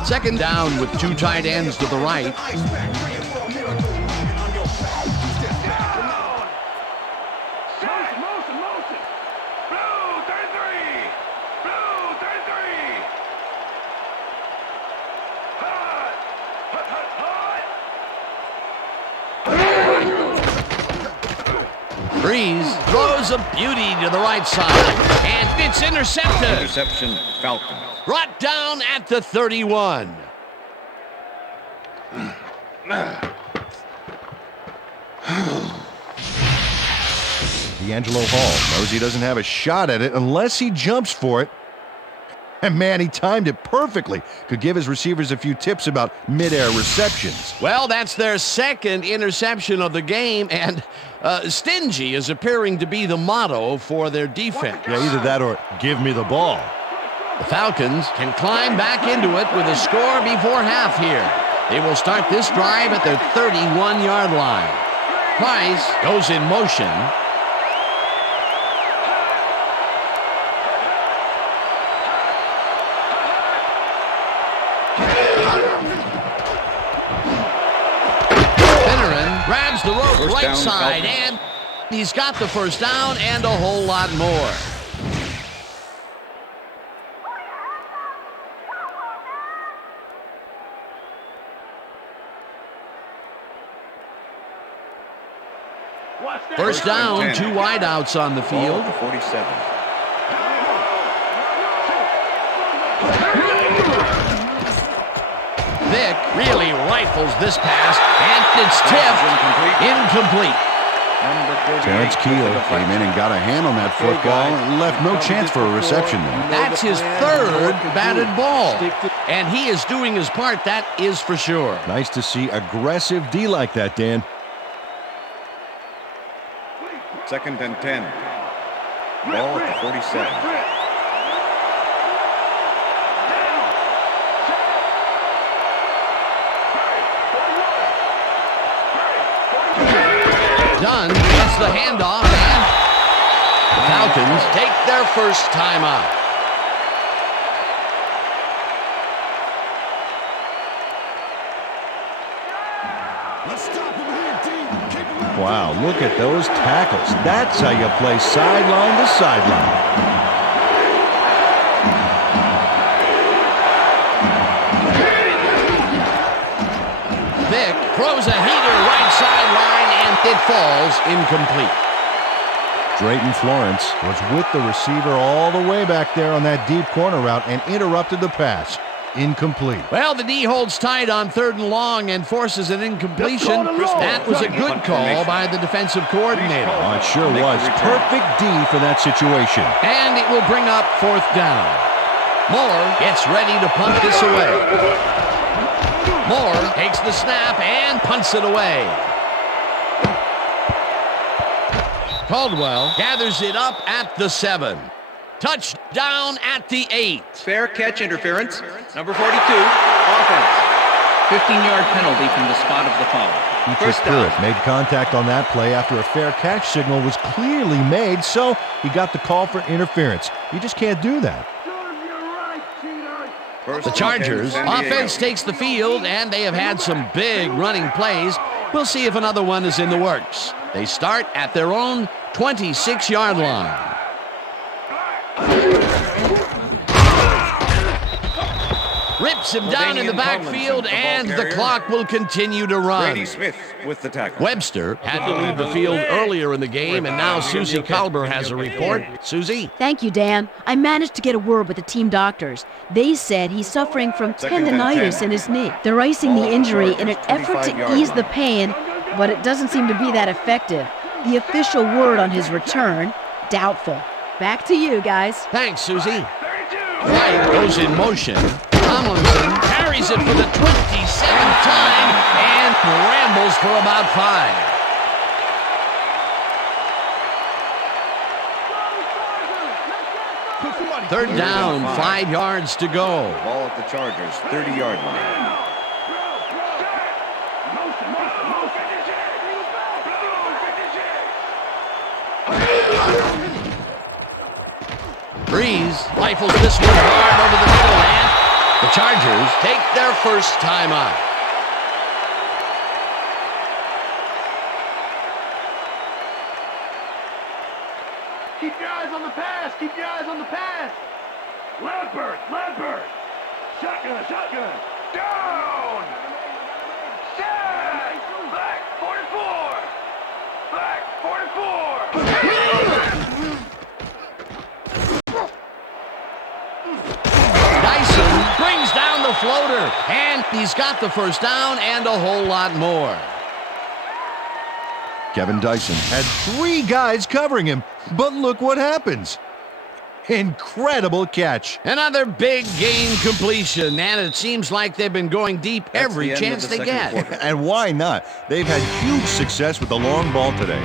Second down with two tight ends to the right. Breeze throws a beauty to the right side, and it's intercepted. Interception, Falcons. Brought down at the 31. D'Angelo Hall knows he doesn't have a shot at it unless he jumps for it. And man, he timed it perfectly. Could give his receivers a few tips about mid-air receptions. Well, that's their second interception of the game, and stingy is appearing to be the motto for their defense. Yeah, either that or give me the ball. The Falcons can climb back into it with a score before half here. They will start this drive at their 31-yard line. Price goes in motion. Grabs the rope right side, and he's got the first down and a whole lot more. First down, two wideouts on the field. 47. Vick really rifles this pass, and it's tipped. Incomplete. Terrence Keogh came in and got a hand on that football and left no chance for a reception there. That's his third batted ball, and he is doing his part, that is for sure. Nice to see aggressive D like that, Dan. Second and 10. Ball at the 47. Dunn gets the handoff, and the Falcons take their first time out. Wow, look at those tackles. That's how you play sideline to sideline. Vick throws a heater right sideline, and it falls incomplete. Drayton Florence was with the receiver all the way back there on that deep corner route and interrupted the pass. Incomplete. Well, the D holds tight on third and long and forces an incompletion. That was a good call by the defensive coordinator. Oh, it sure was. Perfect D for that situation. And it will bring up fourth down. Moore gets ready to punt this away. Moore takes the snap and punts it away. Caldwell gathers it up at the 7. Touchdown at the 8. Fair catch interference. Number 42, offense. 15-yard penalty from the spot of the foul. First Pruitt made contact on that play after a fair catch signal was clearly made, so he got the call for interference. You just can't do that. The Chargers offense takes the field, and they have had some big running plays. We'll see if another one is in the works. They start at their own 26-yard line. Rips him down in the backfield, and the clock will continue to run. Brady Smith with the tackle. Webster had to leave the field earlier in the game, and now Susie Kalber has a report. Susie? Thank you, Dan. I managed to get a word with the team doctors. They said he's suffering from tendonitis in his knee. They're icing the injury in an effort to ease the pain, but it doesn't seem to be that effective. The official word on his return, doubtful. Back to you, guys. Thanks, Susie. White goes in motion. Tomlinson carries it for the 27th time and rambles for about 5. Third down, 5 yards to go. Ball at the Chargers, 30-yard line. Breeze rifles this one hard over the middle, and the Chargers take their first time out. Keep your eyes on the pass. Keep your eyes on the pass. Lampert. Shotgun. Down. Set. Black 44. Black 44. Dyson brings down the floater, and he's got the first down and a whole lot more. Kevin Dyson had 3 guys covering him, but look what happens. Incredible catch. Another big game completion, and it seems like they've been going deep every chance they get. And why not? They've had huge success with the long ball today.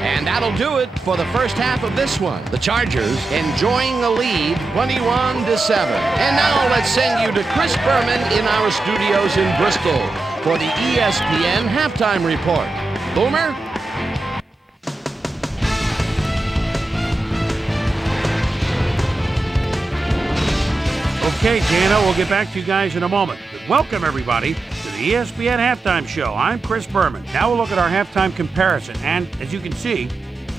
And that'll do it for the first half of this one. The Chargers enjoying the lead 21-7. And now let's send you to Chris Berman in our studios in Bristol for the ESPN halftime report. Boomer? Okay, Jana, we'll get back to you guys in a moment. But welcome, everybody, to the ESPN Halftime Show. I'm Chris Berman. Now we'll look at our halftime comparison. And as you can see,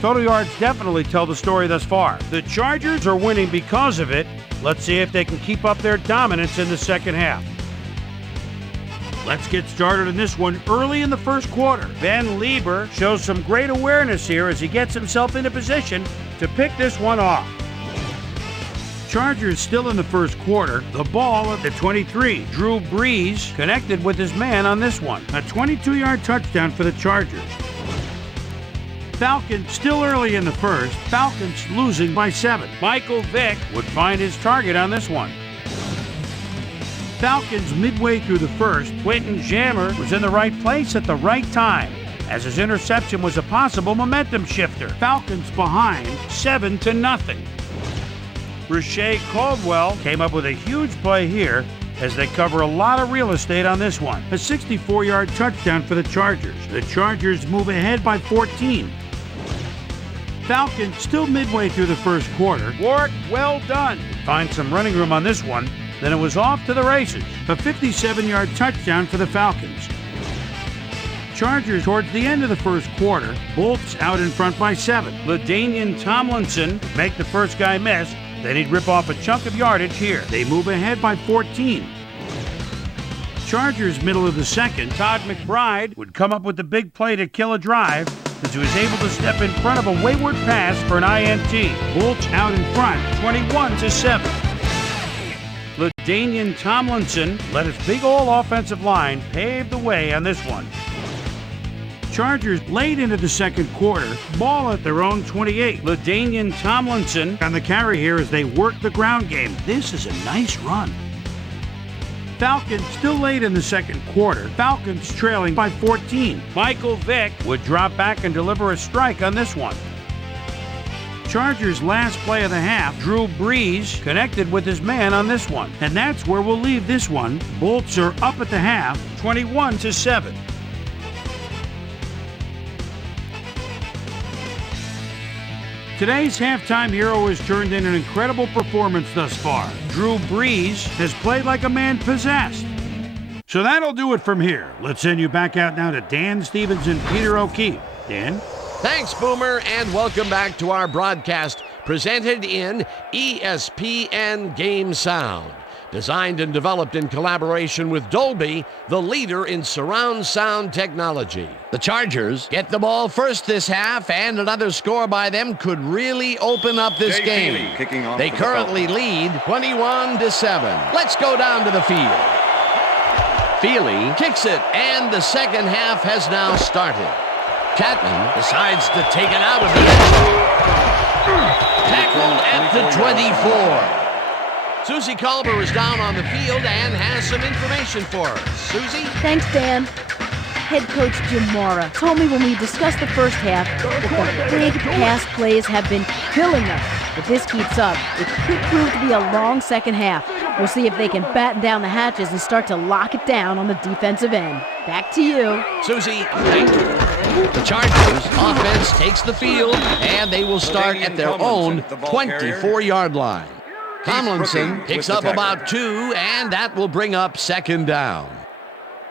total yards definitely tell the story thus far. The Chargers are winning because of it. Let's see if they can keep up their dominance in the second half. Let's get started in this one early in the first quarter. Ben Lieber shows some great awareness here as he gets himself into position to pick this one off. Chargers still in the first quarter. The ball at the 23. Drew Brees connected with his man on this one. A 22-yard touchdown for the Chargers. Falcons still early in the first. Falcons losing by 7. Michael Vick would find his target on this one. Falcons midway through the first. Quentin Jammer was in the right place at the right time, as his interception was a possible momentum shifter. Falcons behind 7-0. Rashae Caldwell came up with a huge play here as they cover a lot of real estate on this one. A 64-yard touchdown for the Chargers. The Chargers move ahead by 14. Falcons still midway through the first quarter. Work well done. Find some running room on this one. Then it was off to the races. A 57-yard touchdown for the Falcons. Chargers towards the end of the first quarter. Bolts out in front by 7. LaDainian Tomlinson make the first guy miss. Then he'd rip off a chunk of yardage here. They move ahead by 14. Chargers middle of the second. Todd McBride would come up with the big play to kill a drive as he was able to step in front of a wayward pass for an INT. Bolts out in front, 21-7. LaDainian Tomlinson let his big old offensive line pave the way on this one. Chargers late into the second quarter, ball at their own 28. LaDainian Tomlinson on the carry here as they work the ground game. This is a nice run. Falcons still late in the second quarter. Falcons trailing by 14. Michael Vick would drop back and deliver a strike on this one. Chargers' last play of the half, Drew Brees connected with his man on this one. And that's where we'll leave this one. Bolts are up at the half, 21-7. Today's halftime hero has turned in an incredible performance thus far. Drew Brees has played like a man possessed. So that'll do it from here. Let's send you back out now to Dan Stevens and Peter O'Keefe Dan? Thanks, Boomer, and welcome back to our broadcast presented in ESPN Game Sound. Designed and developed in collaboration with Dolby, the leader in surround sound technology. The Chargers get the ball first this half, and another score by them could really open up this game. They currently lead 21-7. Let's go down to the field. Feely kicks it, and the second half has now started. Chapman decides to take it out of the end zone. Tackled at the 24. Susie Culver is down on the field and has some information for us. Susie? Thanks, Dan. Head coach Jim Mora told me when we discussed the first half that the big pass plays have been killing us. If this keeps up, it could prove to be a long second half. We'll see if they can batten down the hatches and start to lock it down on the defensive end. Back to you. Susie, thank you. The Chargers offense takes the field, and they will start at their own 24-yard line. Tomlinson picks up about 2, and that will bring up second down.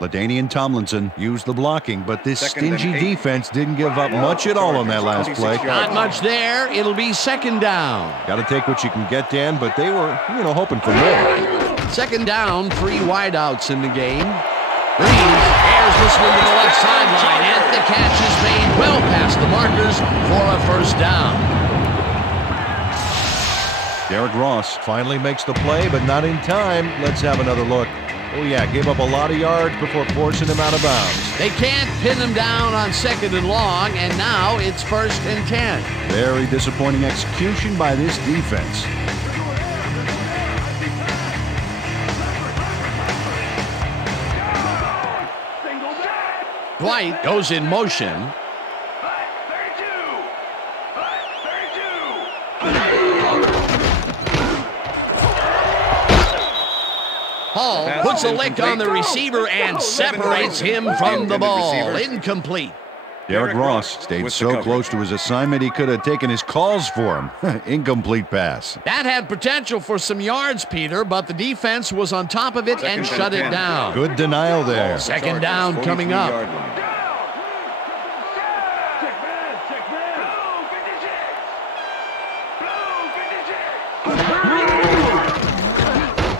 LaDainian Tomlinson used the blocking, but this stingy defense didn't give up much at all on that last play. Not much there. It'll be second down. Got to take what you can get, Dan, but they were, hoping for more. Second down, 3 wideouts in the game. Breeze airs this one to the left sideline, and the catch is made well past the markers for a first down. Derek Ross finally makes the play, but not in time. Let's have another look. Oh yeah, gave up a lot of yards before forcing him out of bounds. They can't pin him down on second and long, and now it's 1st and 10. Very disappointing execution by this defense. Dwight goes in motion. Hall puts a lick on the receiver and separates him from the ball. Incomplete. Derek Ross stayed so close to his assignment he could have taken his calls for him. Incomplete pass. That had potential for some yards, Peter, but the defense was on top of it and shut it down. Good denial there. Second down coming up.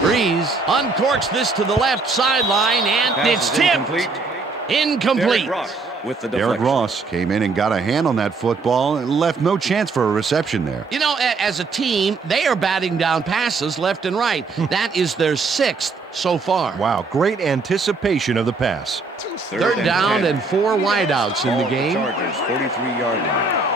Breeze uncorks this to the left sideline, and it's tipped. Incomplete. Derek Ross came in and got a hand on that football and left no chance for a reception there. You know, as a team, they are batting down passes left and right. That is their 6th so far. Wow, great anticipation of the pass. Third down and 4 wideouts in the game. Chargers, 43-yard line.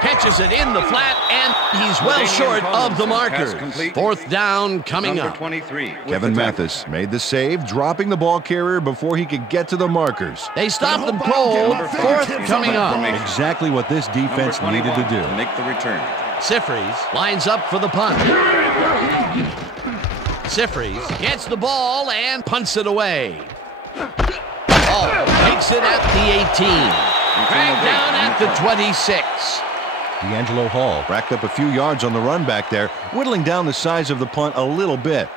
Catches it in the flat, and he's well short of the markers. 4th down coming up. 23. Kevin Mathis made the save, dropping the ball carrier before he could get to the markers. They stopped them cold. 4th coming up. Exactly what this defense needed to do. Make the return. Sifries lines up for the punt. Sifries gets the ball and punts it away. Ball takes it at the 18. Dragged down at the 26. D'Angelo Hall racked up a few yards on the run back there, whittling down the size of the punt a little bit.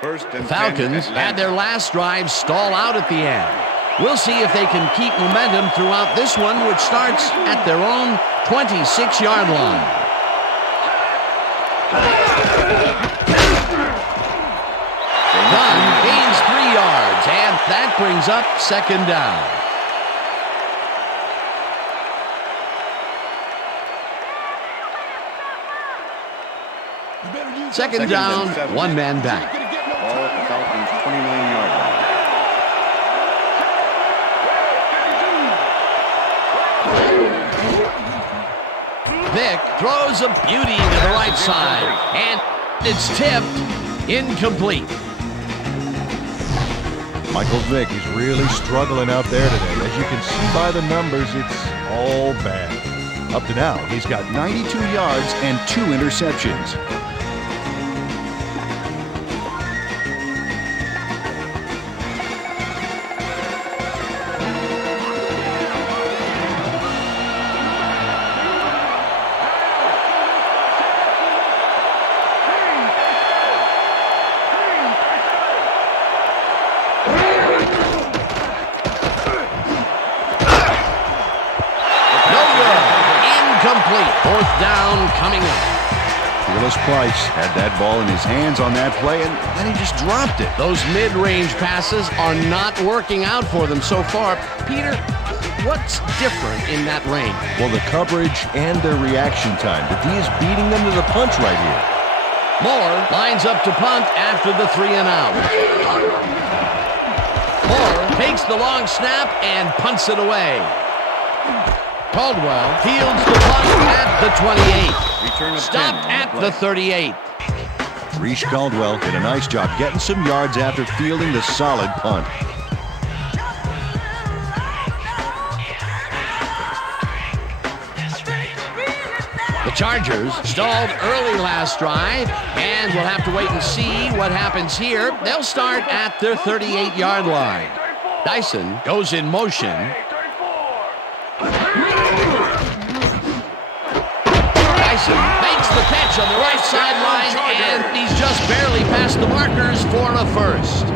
The Falcons had their last drive stall out at the end. We'll see if they can keep momentum throughout this one, which starts at their own 26-yard line. Dunn gains 3 yards, and that brings up second down. Second down, 1 man back. Ball at the Falcons' 29-yard line. Vick throws a beauty to the right side, and it's tipped incomplete. Michael Vick is really struggling out there today. As you can see by the numbers, it's all bad. Up to now, he's got 92 yards and 2 interceptions. incomplete. Fourth down coming up. Fearless Price had that ball in his hands on that play, and then he just dropped it. Those mid-range passes are not working out for them so far. Peter, what's different in that range? Well, the coverage and their reaction time. The D is beating them to the punch right here. Moore lines up to punt after the 3 and out. Moore takes the long snap and punts it away. Caldwell fields the punt at the 28. Return of Stopped 10 at the 38. Reese Caldwell did a nice job getting some yards after fielding the solid punt. The Chargers stalled early last drive, and we'll have to wait and see what happens here. They'll start at their 38-yard line. Dyson goes in motion. Dyson makes the catch on the right sideline, and he's just barely past the markers for a first.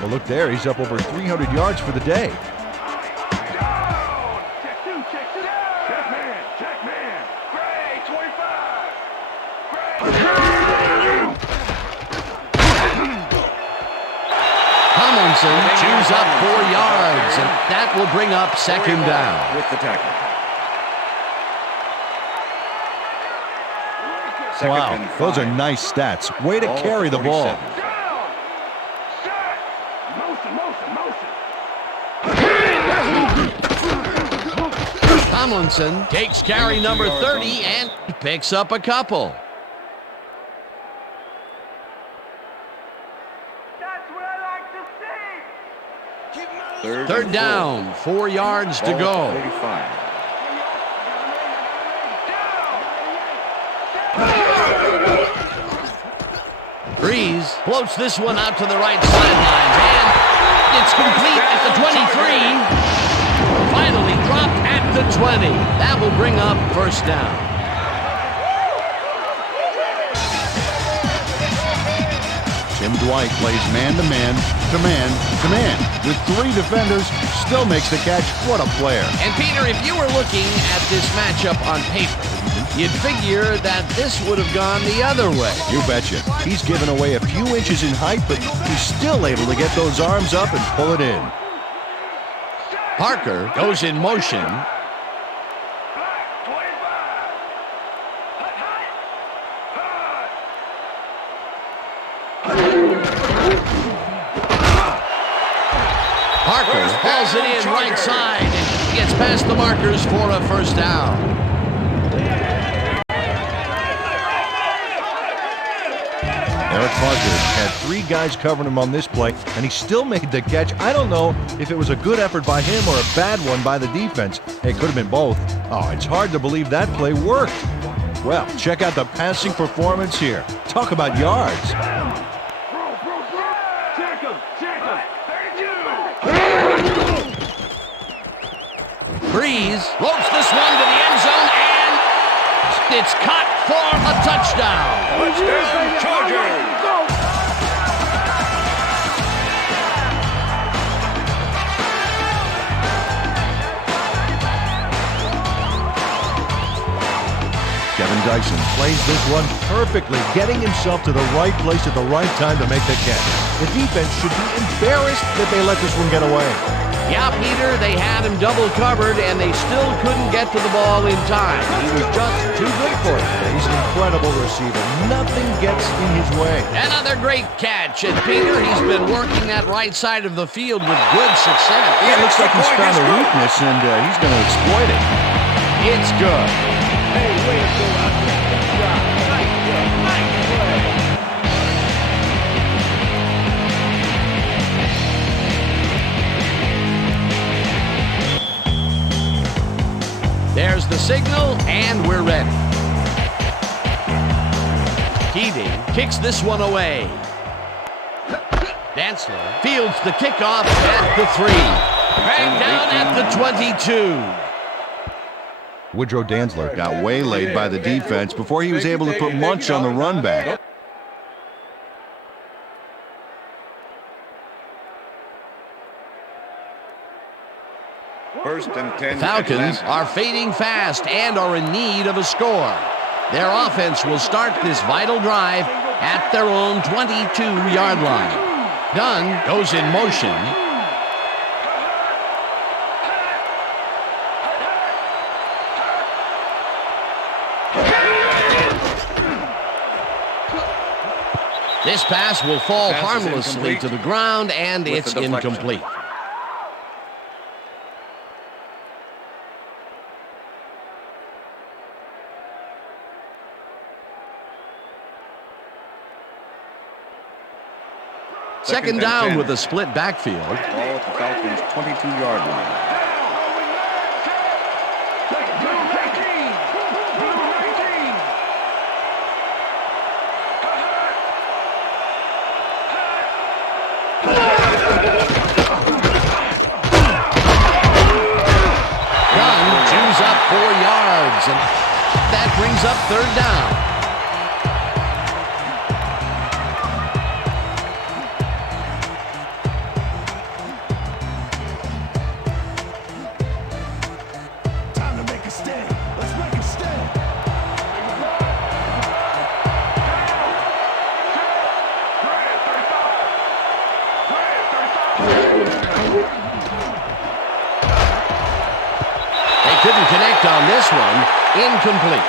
Well, look there. He's up over 300 yards for the day. Tomlinson chews up 4 yards, and that will bring up second down. With the tackle. Wow, those are nice stats. Way to carry the ball. Tomlinson takes carry number 30 and picks up a couple. Third down, 4 yards to go. 45. Breeze floats this one out to the right sideline, and it's complete at the 23. Finally dropped at the 20. That will bring up first down. Tim Dwight plays man-to-man, to man, to man. With 3 defenders, still makes the catch. What a player. And Peter, if you were looking at this matchup on paper, you'd figure that this would have gone the other way. You betcha. He's given away a few inches in height, but he's still able to get those arms up and pull it in. Parker goes in motion. Parker hauls it in right side and gets past the markers for a first down. Eric Parker had 3 guys covering him on this play, and he still made the catch. I don't know if it was a good effort by him or a bad one by the defense. It could have been both. Oh, it's hard to believe that play worked. Well, check out the passing performance here. Talk about yards. Breeze floats this one to the end zone, and it's caught for a touchdown. Touchdown, Chargers! Kevin Dyson plays this one perfectly, getting himself to the right place at the right time to make the catch. The defense should be embarrassed that they let this one get away. Yeah, Peter, they had him double covered, and they still couldn't get to the ball in time. He was just too good for it. He's an incredible receiver. Nothing gets in his way. Another great catch, and Peter, he's been working that right side of the field with good success. Yeah, it looks like he's found a weakness, and he's going to exploit it. It's good. Hey, way to go out there. Good job. Nice play. Nice play. There's the signal, and we're ready. Keating kicks this one away. Dantzler fields the kickoff at the 3. Dragged down at the 22. Woodrow Dantzler got waylaid by the defense before he was able to put Munch on the run back. First and 10. The Falcons are fading fast and are in need of a score. Their offense will start this vital drive at their own 22-yard line. Dunn goes in motion. This pass will fall harmlessly to the ground, and it's incomplete. Second down with a split backfield. Ball at the Falcons' 22-yard line. Dunn chews up 4 yards, and that brings up third down. Couldn't connect on this one. Incomplete.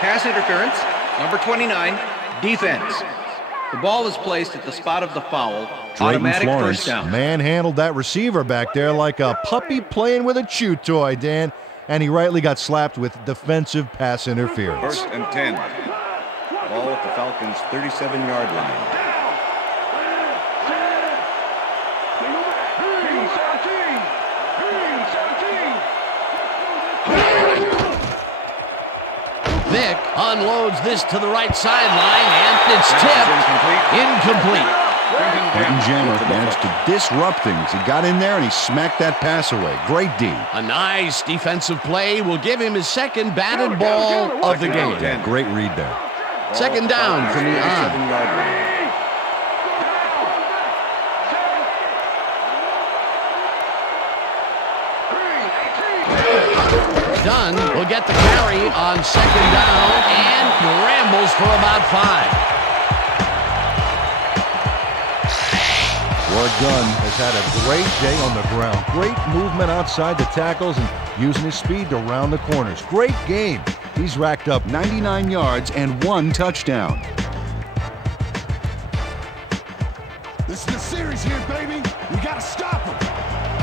Pass interference, number 29, defense. The ball is placed at the spot of the foul. Drayton Automatic Florence first down. manhandled that receiver back there like a puppy playing with a chew toy, Dan. And he rightly got slapped with defensive pass interference. First and 10. Ball at the Falcons' 37-yard line. Vick unloads this to the right sideline, and it's tipped. Incomplete. Quentin Jammer managed to disrupt things. He got in there and he smacked that pass away. Great D. A nice defensive play will give him his second batted ball of the game. Yeah, great read there. Second down from the on. Dunn will get the carry on second down and rambles for about 5. Ward Dunn has had a great day on the ground. Great movement outside the tackles and using his speed to round the corners. Great game. He's racked up 99 yards and 1 touchdown. This is the series here, baby. We gotta stop him.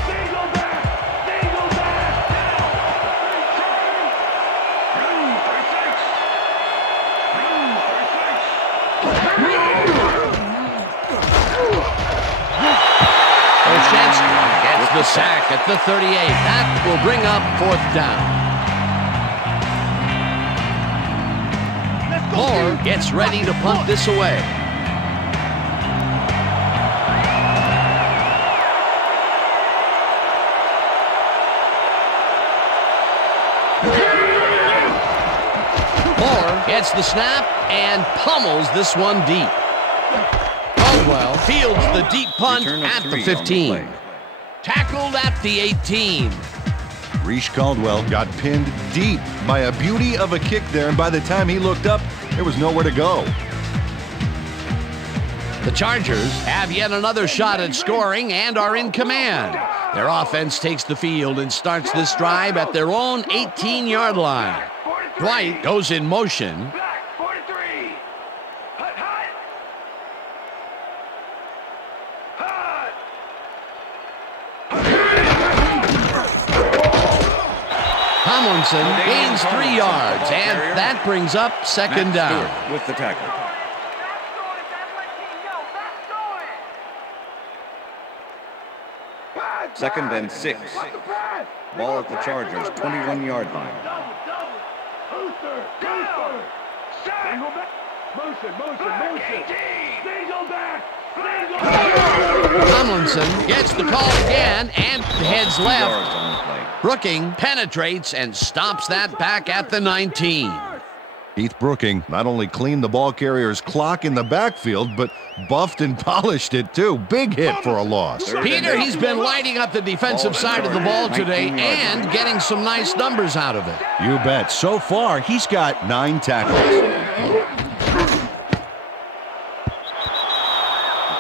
They go back. They go back. Olszewski gets the sack at the 38. That will bring up 4th down. Moore gets ready to punt this away. Moore gets the snap and pummels this one deep. Caldwell fields the deep punt at the 15. Tackled at the 18. Reese Caldwell got pinned deep by a beauty of a kick there, and by the time he looked up, there was nowhere to go. The Chargers have yet another shot at scoring and are in command. Their offense takes the field and starts this drive at their own 18-yard line. Dwight goes in motion. Tomlinson gains 3 yards, and that brings up second down. With the tackle. Second and 6. Ball at the Chargers' 21-yard line. Tomlinson gets the call again and heads left. Brooking penetrates and stops that back at the 19. Keith Brooking not only cleaned the ball carrier's clock in the backfield, but buffed and polished it too. Big hit for a loss. Peter, he's been lighting up the defensive side of the ball today and getting some nice numbers out of it. You bet. So far, he's got 9 tackles.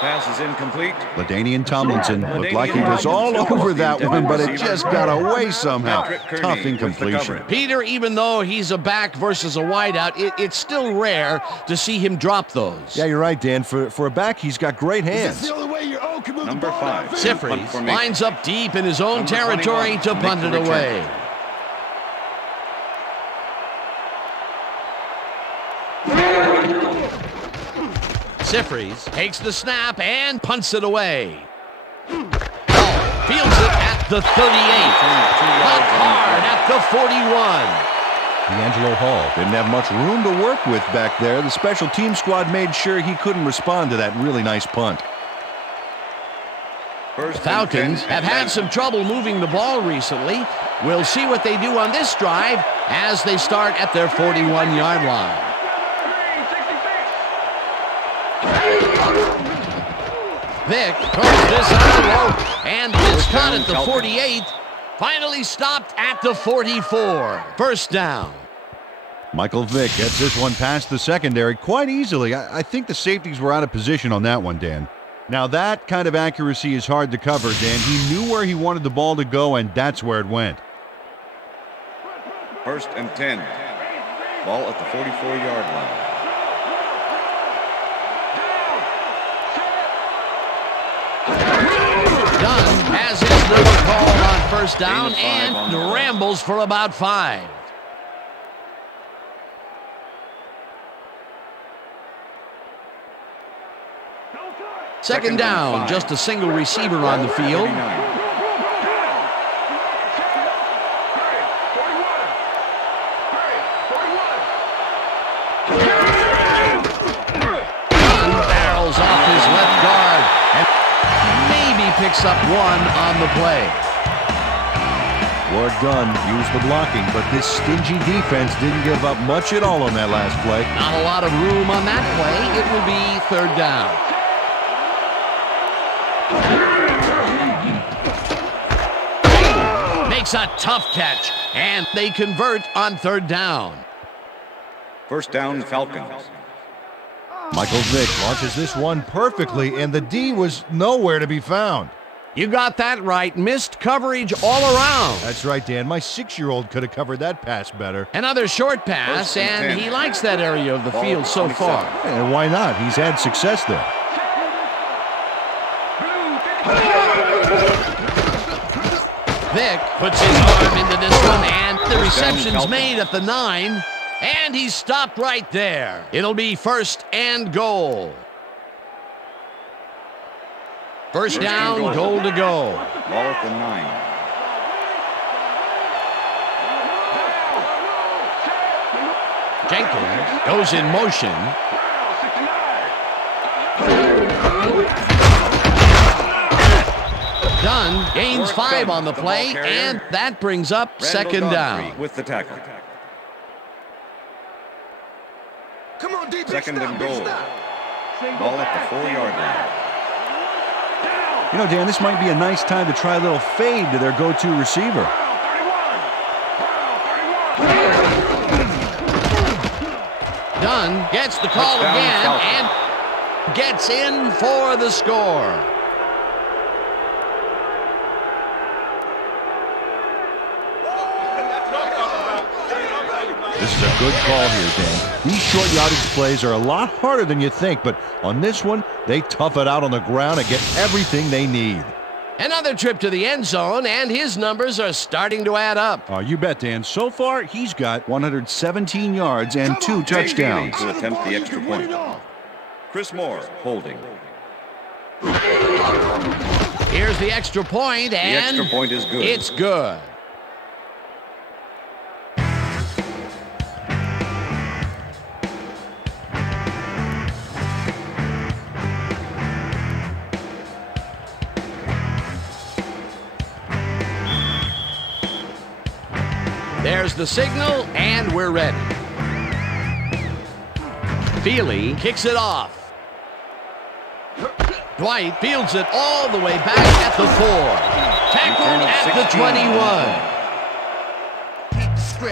Pass is incomplete. LaDainian Tomlinson looked like he was all over that one, but it just got away somehow. Tough incompletion. Peter, even though he's a back versus a wideout, it's still rare to see him drop those. Yeah, you're right, Dan. For a back, he's got great hands. Number 5. Sifries lines up deep in his own territory to punt it away. Sifries takes the snap and punts it away. Fields it at the 38. Not hard at the 41. D'Angelo Hall didn't have much room to work with back there. The special team squad made sure he couldn't respond to that really nice punt. The Falcons have had some trouble moving the ball recently. We'll see what they do on this drive as they start at their 41-yard line. Vick throws this on the rope, and it's caught at the 48. Finally stopped at the 44. First down. Michael Vick gets this one past the secondary quite easily. I think the safeties were out of position on that one, Dan. Now that kind of accuracy is hard to cover, Dan. He knew where he wanted the ball to go, and that's where it went. 1st and 10. Ball at the 44-yard line. Dunn has his little call on first down and rambles for about 5. Second down, just a single receiver on the field. Dunn barrels off his left guard and maybe picks up 1 on the play. Ward Dunn used the blocking, but this stingy defense didn't give up much at all on that last play. Not a lot of room on that play. It will be 3rd down. Makes a tough catch, and they convert on 3rd down. First down, Falcons. Michael Vick launches this one perfectly, and the D was nowhere to be found. You got that right. Missed coverage all around. That's right, Dan. My 6-year-old could have covered that pass better. Another short pass, and he likes that area of the field so far. And why not? He's had success there. Vick puts his arm into this one, and the reception's made at the 9, and he's stopped right there. It'll be 1st and goal. First down, goal to go. Ball at the 9. Jenkins goes in motion. Dunn gains 5 on the play, and that brings up second down. With the tackle. Come on, deep. 2nd and goal. Ball at the 4-yard line. You know, Dan, this might be a nice time to try a little fade to their go-to receiver. Dunn gets the call again and gets in for the score. This is a good call here, Dan. These short yardage plays are a lot harder than you think, but on this one, they tough it out on the ground and get everything they need. Another trip to the end zone, and his numbers are starting to add up. Oh, you bet, Dan. So far, he's got 117 yards and 2 touchdowns. To attempt the extra point. Chris Moore holding. Here's the extra point, and the extra point is good. It's good. There's the signal, and we're ready. Feely kicks it off. Dwight fields it all the way back at the 4. Tackled at the 21.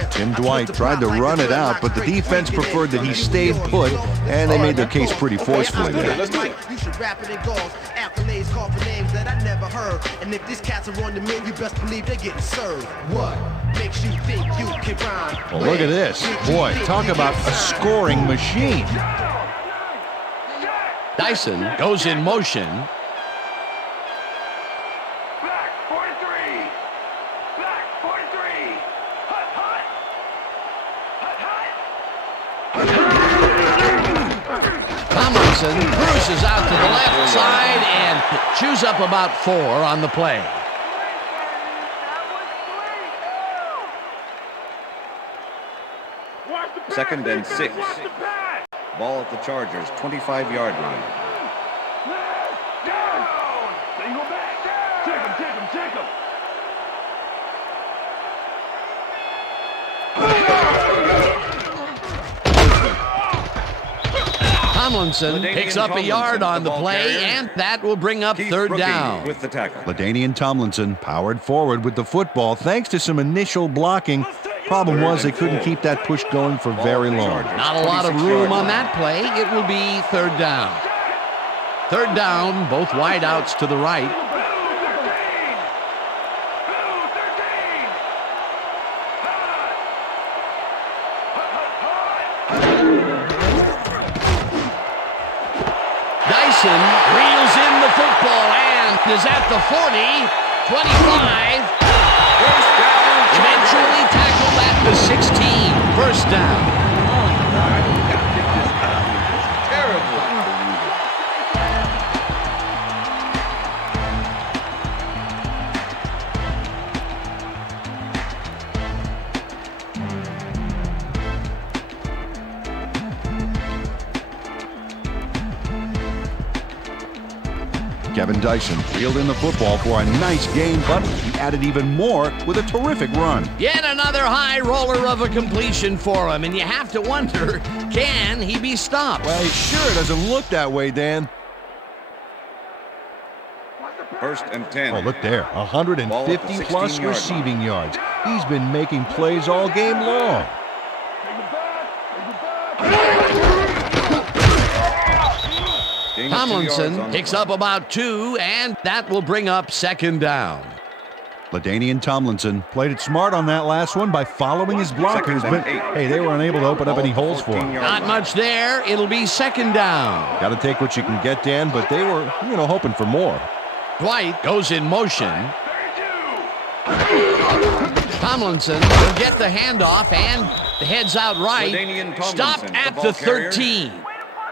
Tim Dwight tried to run it out, but the defense preferred that he stayed put, and they made their case pretty forcefully there. You should rap it in goals. Accolades call for names that I never heard. And if these cats are on the menu, you best believe they're getting served. What makes you think you can rhyme? Well, look at this. Boy, talk about a scoring machine. Dyson goes in motion. Black 43. Black 43. Hut, hut. Hut, hut. Tomlinson cruises out to the left side and chews up about 4 on the play. Second and 6. Ball at the Chargers' 25-yard line. Down. Single back. Take him. Tomlinson picks up a yard on the play, and that will bring up third down. With the tackle. LaDainian Tomlinson powered forward with the football thanks to some initial blocking. Problem was they couldn't keep that push going for very long. Not a lot of room on that play. It will be third down. Third down, both wideouts to the right. Dyson reels in the football and is at the 40, 25. Eventually tackled at the 16. First down. Kevin Dyson reeled in the football for a nice gain, but he added even more with a terrific run. Yet another high roller of a completion for him, and you have to wonder, can he be stopped? Well, it sure doesn't look that way, Dan. First and 10. Oh, look there, 150-plus receiving yards. He's been making plays all game long. Tomlinson picks up about 2, and that will bring up second down. LaDainian Tomlinson played it smart on that last one by following his blockers, but hey, they were unable to open up any holes for him. Not much there. It'll be second down. Got to take what you can get, Dan, but they were, hoping for more. Dwight goes in motion. Tomlinson will get the handoff and heads out right. Stopped at the 13.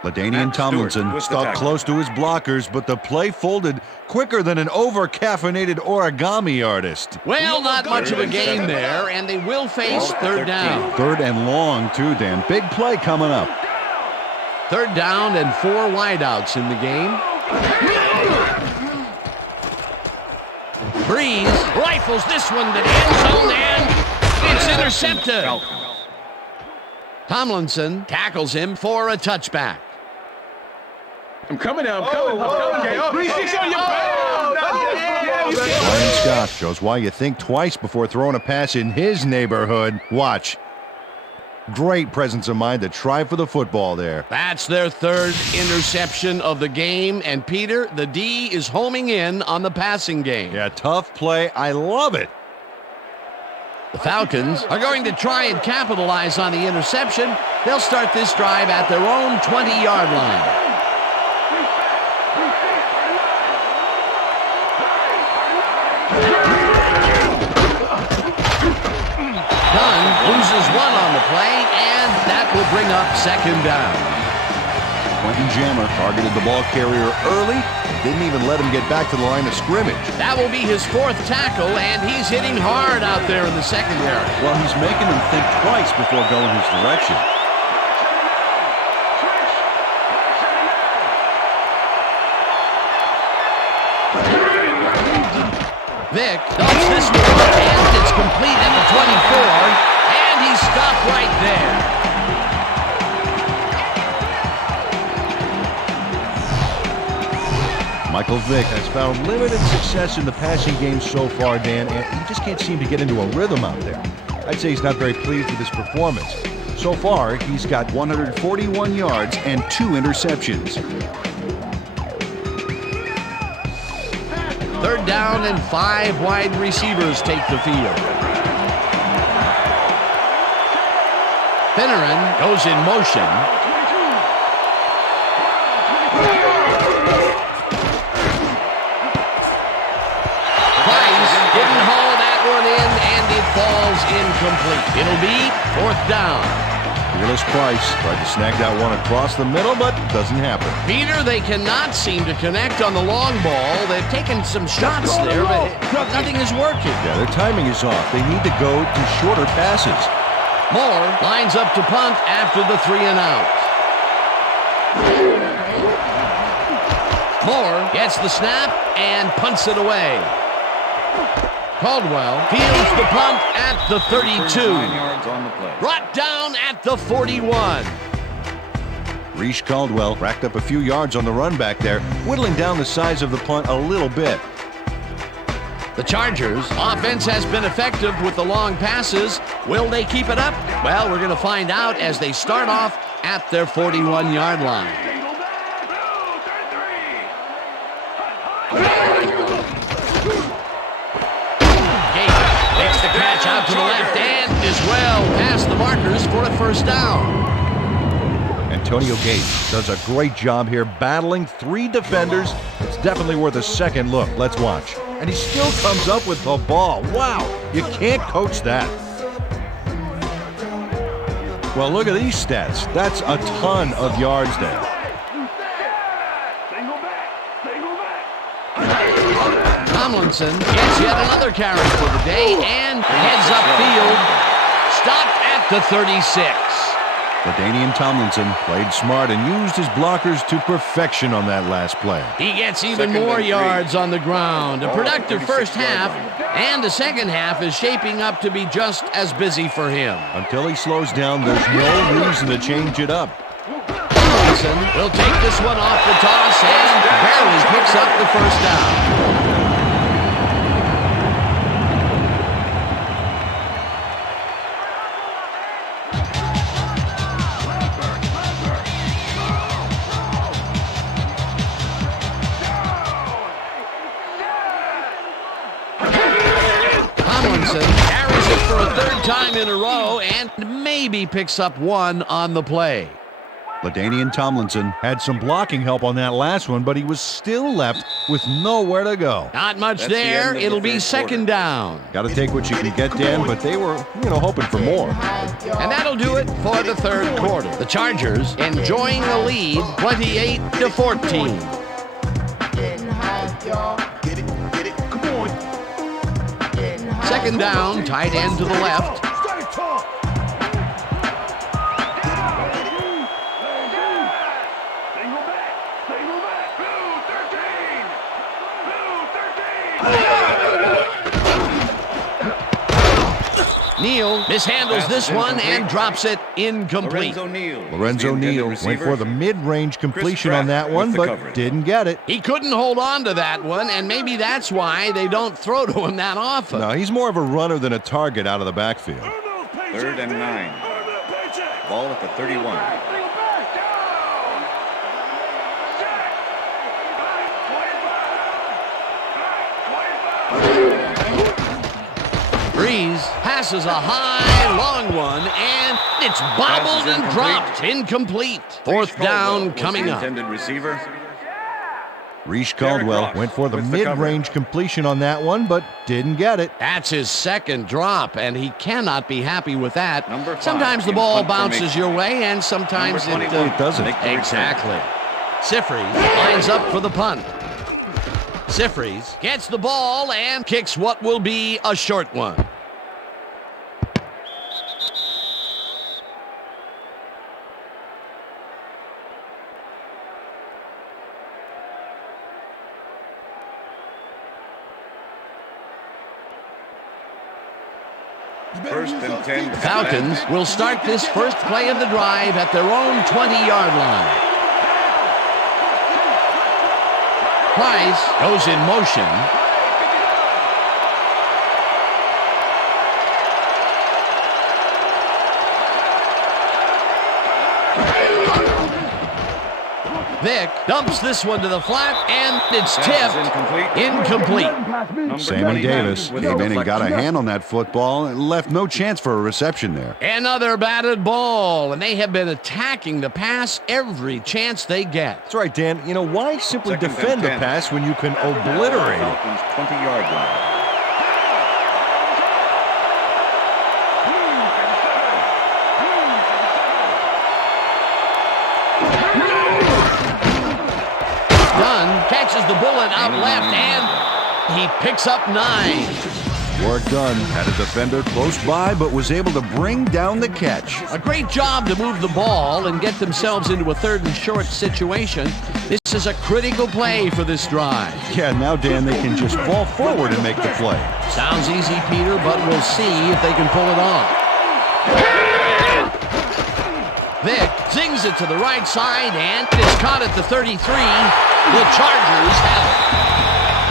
LaDainian Tomlinson stuck close to his blockers, but the play folded quicker than an over-caffeinated origami artist. Well, not much of a gain there, and they will face third down. Third and long, too, Dan. Big play coming up. Third down and 4 wideouts in the game. Breeze rifles this one to the end zone, and it's intercepted. Tomlinson tackles him for a touchback. I'm coming now. I'm coming. Ryan Scott shows why you think twice before throwing a pass in his neighborhood. Watch. Great presence of mind to try for the football there. That's their third interception of the game, and Peter, the D is homing in on the passing game. Yeah, tough play. I love it. The Falcons are going to try and capitalize on the interception. They'll start this drive at their own 20-yard line. Dunn loses 1 on the play, and that will bring up second down. Quentin Jammer targeted the ball carrier early and didn't even let him get back to the line of scrimmage. That will be his 4th tackle, and he's hitting hard out there in the secondary. Well, he's making him think twice before going his direction. Vick dumps this one, and it's complete at the 24, and he's stopped right there. Michael Vick has found limited success in the passing game so far, Dan, and he just can't seem to get into a rhythm out there. I'd say he's not very pleased with his performance. So far, he's got 141 yards and 2 interceptions. 3rd down and 5 wide receivers take the field. Finneran goes in motion. Price didn't haul that one in, and it falls incomplete. It'll be 4th down. Fearless Price tried to snag that one across the middle, but doesn't happen. Peter, they cannot seem to connect on the long ball. They've taken some shots there, but nothing is working. Yeah, their timing is off. They need to go to shorter passes. Moore lines up to punt after the 3 and out. Moore gets the snap and punts it away. Caldwell fields the punt at the 32. 9 yards on the play. Brought down at the 41. Reese Caldwell racked up a few yards on the run back there, whittling down the size of the punt a little bit. The Chargers' offense has been effective with the long passes. Will they keep it up? Well, we're going to find out as they start off at their 41-yard line. Makes the catch out to the left and is well past the markers for a 1st down. Antonio Gates does a great job here battling 3 defenders. It's definitely worth a second look. Let's watch. And he still comes up with the ball. Wow, you can't coach that. Well, look at these stats. That's a ton of yards there. Tomlinson gets yet another carry for the day and heads upfield. Stopped at the 36. LaDainian Tomlinson played smart and used his blockers to perfection on that last play. He gets even more yards on the ground. A productive first half, and the second half is shaping up to be just as busy for him. Until he slows down, there's no reason to change it up. Tomlinson will take this one off the toss and barely picks up the 1st down. Carries it for a 3rd time in a row and maybe picks up 1 on the play. LaDainian Tomlinson had some blocking help on that last one, but he was still left with nowhere to go. Not much there. It'll be 2nd down. Got to take what you can get, Dan, but they were, hoping for more. And that'll do it for the 3rd quarter. The Chargers enjoying the lead 28-14. 2nd down, tight end to the left. Neal mishandles this one and drops it incomplete. Lorenzo Neal went for the mid-range completion on that one, but didn't get it. He couldn't hold on to that one, and maybe that's why they don't throw to him that often. No, he's more of a runner than a target out of the backfield. 3rd and 9. Ball at the 31. Breeze passes a high, long one, and it's bobbled and dropped. Incomplete. 4th down coming up. Intended receiver. Reese Caldwell went for the mid-range completion on that one, but didn't get it. That's his 2nd drop, and he cannot be happy with that. Sometimes the ball bounces your way, and sometimes it doesn't. Exactly. Sifries lines up for the punt. Sifries gets the ball and kicks what will be a short one. First and 10. Falcons will start this first play of the drive at their own 20-yard line. Price goes in motion. Vick dumps this one to the flat, and it's tipped. Incomplete. Sammy Davis came in and got a hand on that football and left no chance for a reception there. Another batted ball, and they have been attacking the pass every chance they get. That's right, Dan. You know, why simply defend the pass when you can obliterate it? 20-yard line. Catches the bullet out left, and he picks up 9. Work done. Had a defender close by, but was able to bring down the catch. A great job to move the ball and get themselves into a 3rd and short situation. This is a critical play for this drive. Yeah, now, Dan, they can just fall forward and make the play. Sounds easy, Peter, but we'll see if they can pull it off. Vick zings it to the right side, and it's caught at the 33. The Chargers have it.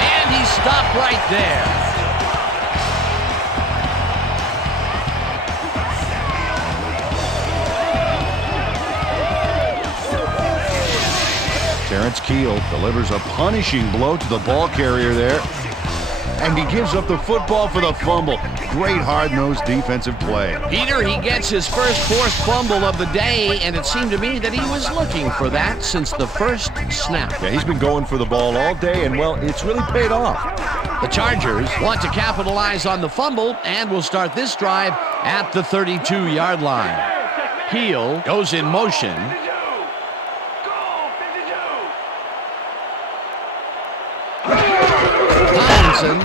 And he stopped right there. Terrence Keel delivers a punishing blow to the ball carrier there. And he gives up the football for the fumble. Great hard-nosed defensive play. Peter, he gets his first forced fumble of the day, and it seemed to me that he was looking for that since the first snap. Yeah, he's been going for the ball all day, and, well, it's really paid off. The Chargers want to capitalize on the fumble and will start this drive at the 32-yard line. Keel goes in motion.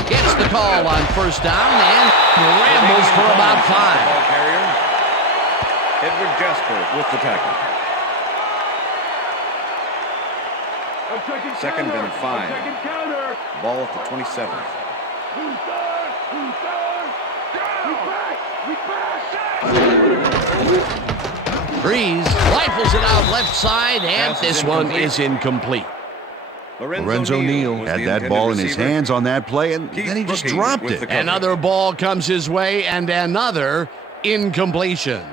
Gets the call on first down and rambles for about 5. Edward Jasper with the tackle. 2nd and 5. Ball at the 27. Breeze rifles it out left side, and this one is incomplete. Lorenzo Neal had that ball in his hands on that play, and then he just dropped it. Another ball comes his way, and another incompletion.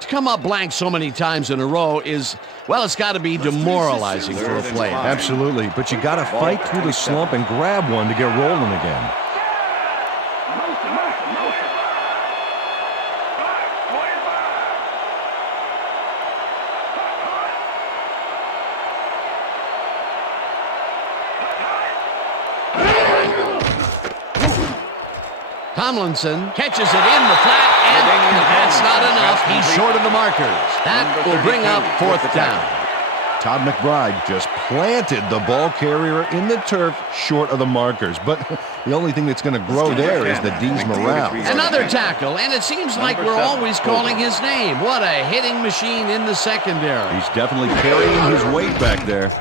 To come up blank so many times in a row is, well, it's got to be demoralizing for a player. Absolutely, but you got to fight through the slump and grab one to get rolling again. Tomlinson catches it in the flat, and that's not enough. He's short of the markers. That will bring up 4th down. Todd McBride just planted the ball carrier in the turf short of the markers. But the only thing that's going to grow there is the D's morale. Another tackle, and it seems like we're always calling his name. What a hitting machine in the secondary. He's definitely carrying his weight back there.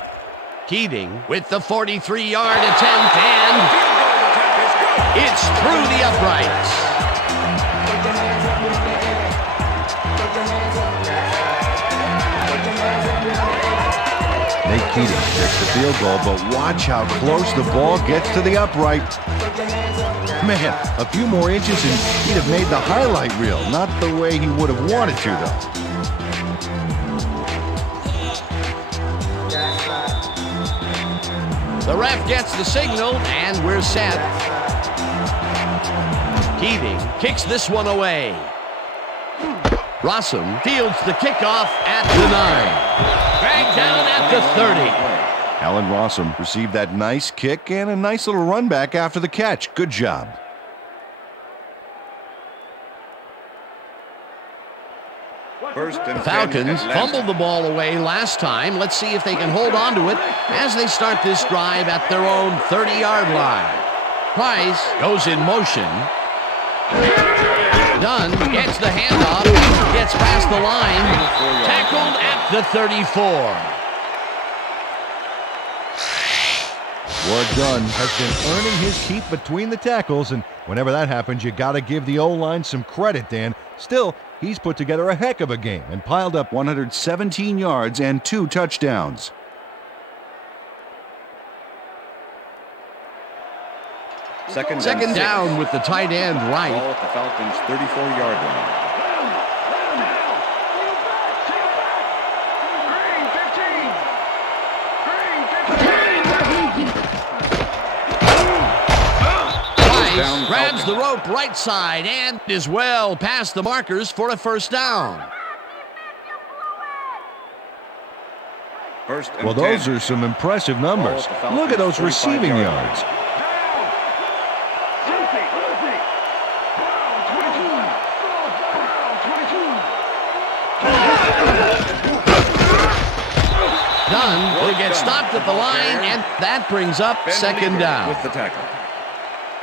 Keating with the 43-yard attempt, and it's through the uprights. Nate Keating takes the field goal, but watch how close the ball gets to the upright. Man, a few more inches and he'd have made the highlight reel. Not the way he would have wanted to, though. The ref gets the signal, and we're set. Keating kicks this one away. Rossum fields the kickoff at the 9. Dragged down at the 30. Alan Rossum received that nice kick and a nice little run back after the catch. Good job. The Falcons fumbled the ball away last time. Let's see if they can hold on to it as they start this drive at their own 30-yard line. Price goes in motion. Dunn gets the handoff, gets past the line, tackled at the 34. Ward Dunn has been earning his keep between the tackles, and whenever that happens, you got to give the O-line some credit, Dan. Still, he's put together a heck of a game and piled up 117 yards and 2 touchdowns. Second down with the tight end right. Ball at the Falcons' 34-yard line. Grabs the rope right side and is well past the markers for a first down. First and Well, those are some impressive numbers. Look at those receiving yards. Dunn will get stopped at the line, and that brings up second down. With the tackle.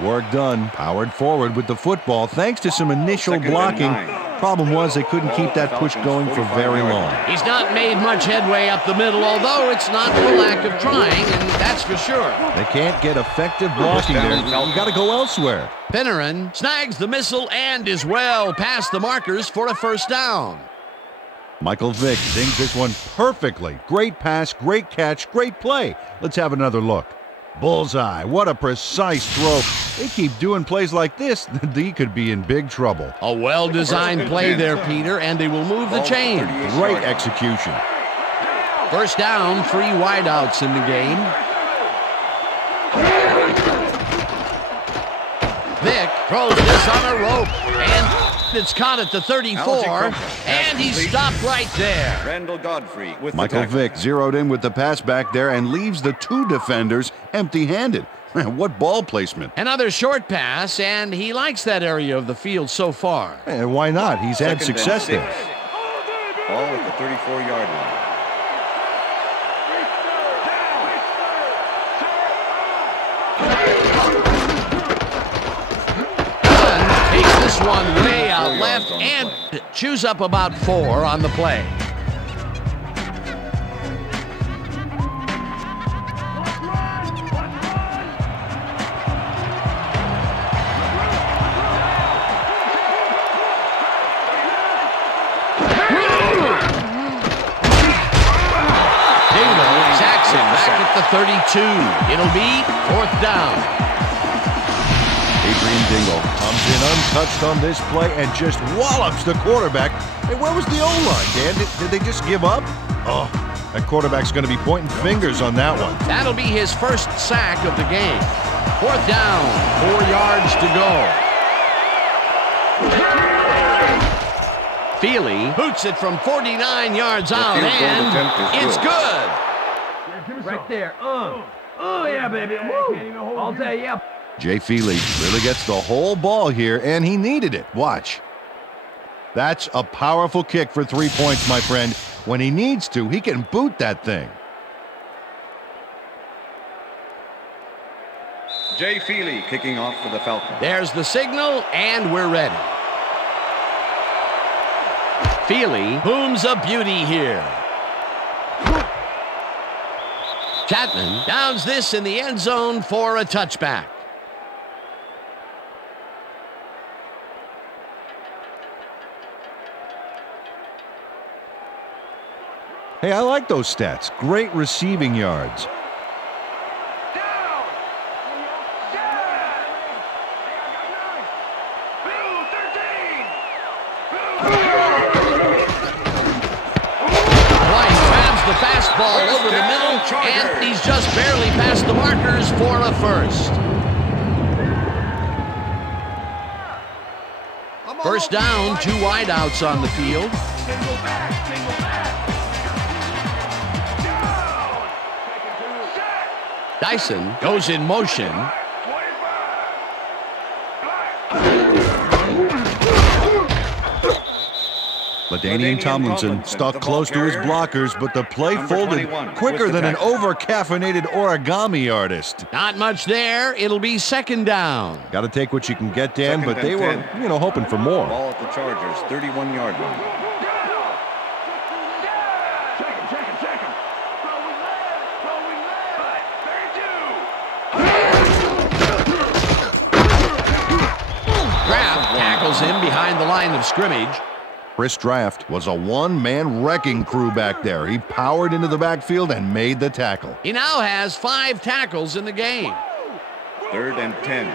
Work done. Powered forward with the football thanks to some initial blocking. Problem was they couldn't keep that push going for very long. He's not made much headway up the middle, although it's not for lack of trying, and that's for sure. They can't get effective blocking there. You got to go elsewhere. Finneran snags the missile and is well past the markers for a first down. Michael Vick dings this one perfectly. Great pass, great catch, great play. Let's have another look. Bullseye. What a precise throw. They keep doing plays like this, he could be in big trouble. A well-designed play there, Peter, and they will move the chain. Great execution. First down, 3 wideouts in the game. Vick throws this on a rope, and it's caught at the 34, and he's stopped right there. Randall Godfrey with Michael the tackle. Vick zeroed in with the pass back there and leaves the 2 defenders empty-handed. What ball placement. Another short pass, and he likes that area of the field so far. And why not? He's had Second and success 6. there. Ball at the 34-yard line. Takes this one way out left and chews up about 4 on the play. Jackson back at the 32. It'll be 4th down. Adrian Dingle comes in untouched on this play and just wallops the quarterback. Hey, where was the O-line, Dan? Did they just give up? Oh, that quarterback's going to be pointing fingers on that one. That'll be his first sack of the game. 4th down, 4 yards to go. Feely boots it from 49 yards out, and it's good. Right there. Oh, yeah, baby. Woo. All day, yeah. Jay Feely really gets the whole ball here, and he needed it. Watch. That's a powerful kick for 3 points, my friend. When he needs to, he can boot that thing. Jay Feely kicking off for the Falcons. There's the signal, and we're ready. Feely booms a beauty here. Chapman downs this in the end zone for a touchback. Hey, I like those stats. Great receiving yards. Fastball over the middle, and he's just barely past the markers for a first. First down, 2 wideouts on the field. Dyson goes in motion. LaDainian Tomlinson stuck close to his blockers, but the play folded quicker than an over-caffeinated origami artist. Not much there. It'll be 2nd down. Got to take what you can get, Dan, but they were, hoping for more. Ball at the Chargers, 31-yard line. Kraft tackles him behind the line of scrimmage. Chris Draft was a one-man wrecking crew back there. He powered into the backfield and made the tackle. He now has 5 tackles in the game. 3rd and 10.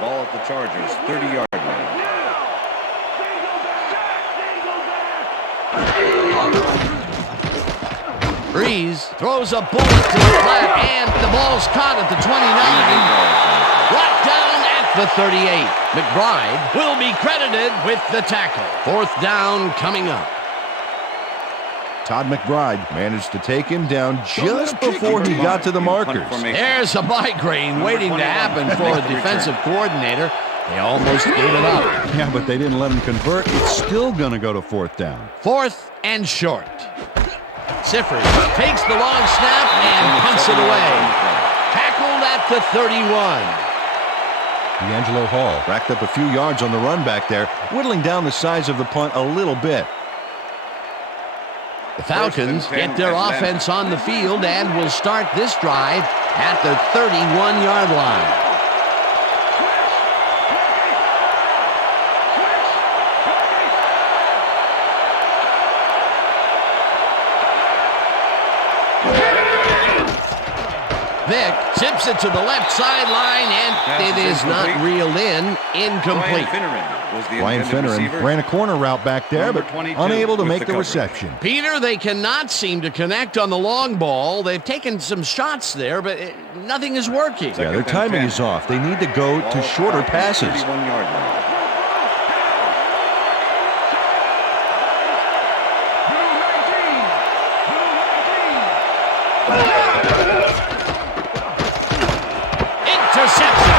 Ball at the Chargers, 30-yard line. Breeze throws a bullet to the flat, and the ball's caught at the 29. Brought down at the 38. McBride will be credited with the tackle. 4th down coming up. Todd McBride managed to take him down just before he got to the markers. There's a migraine waiting to happen for a defensive coordinator. They almost gave it up. Yeah, but they didn't let him convert. It's still going to go to 4th down. 4th and short. Sifford takes the long snap and punts it away. Tackled at the 31. D'Angelo Hall racked up a few yards on the run back there, whittling down the size of the punt a little bit. The Falcons get their offense on the field and will start this drive at the 31-yard line. Vick zips it to the left sideline, and it is not reeled in. Incomplete. Ryan Finneran ran a corner route back there, but unable to make the reception. Peter, they cannot seem to connect on the long ball. They've taken some shots there, but nothing is working. Yeah, their timing is off. They need to go to shorter passes. Interception.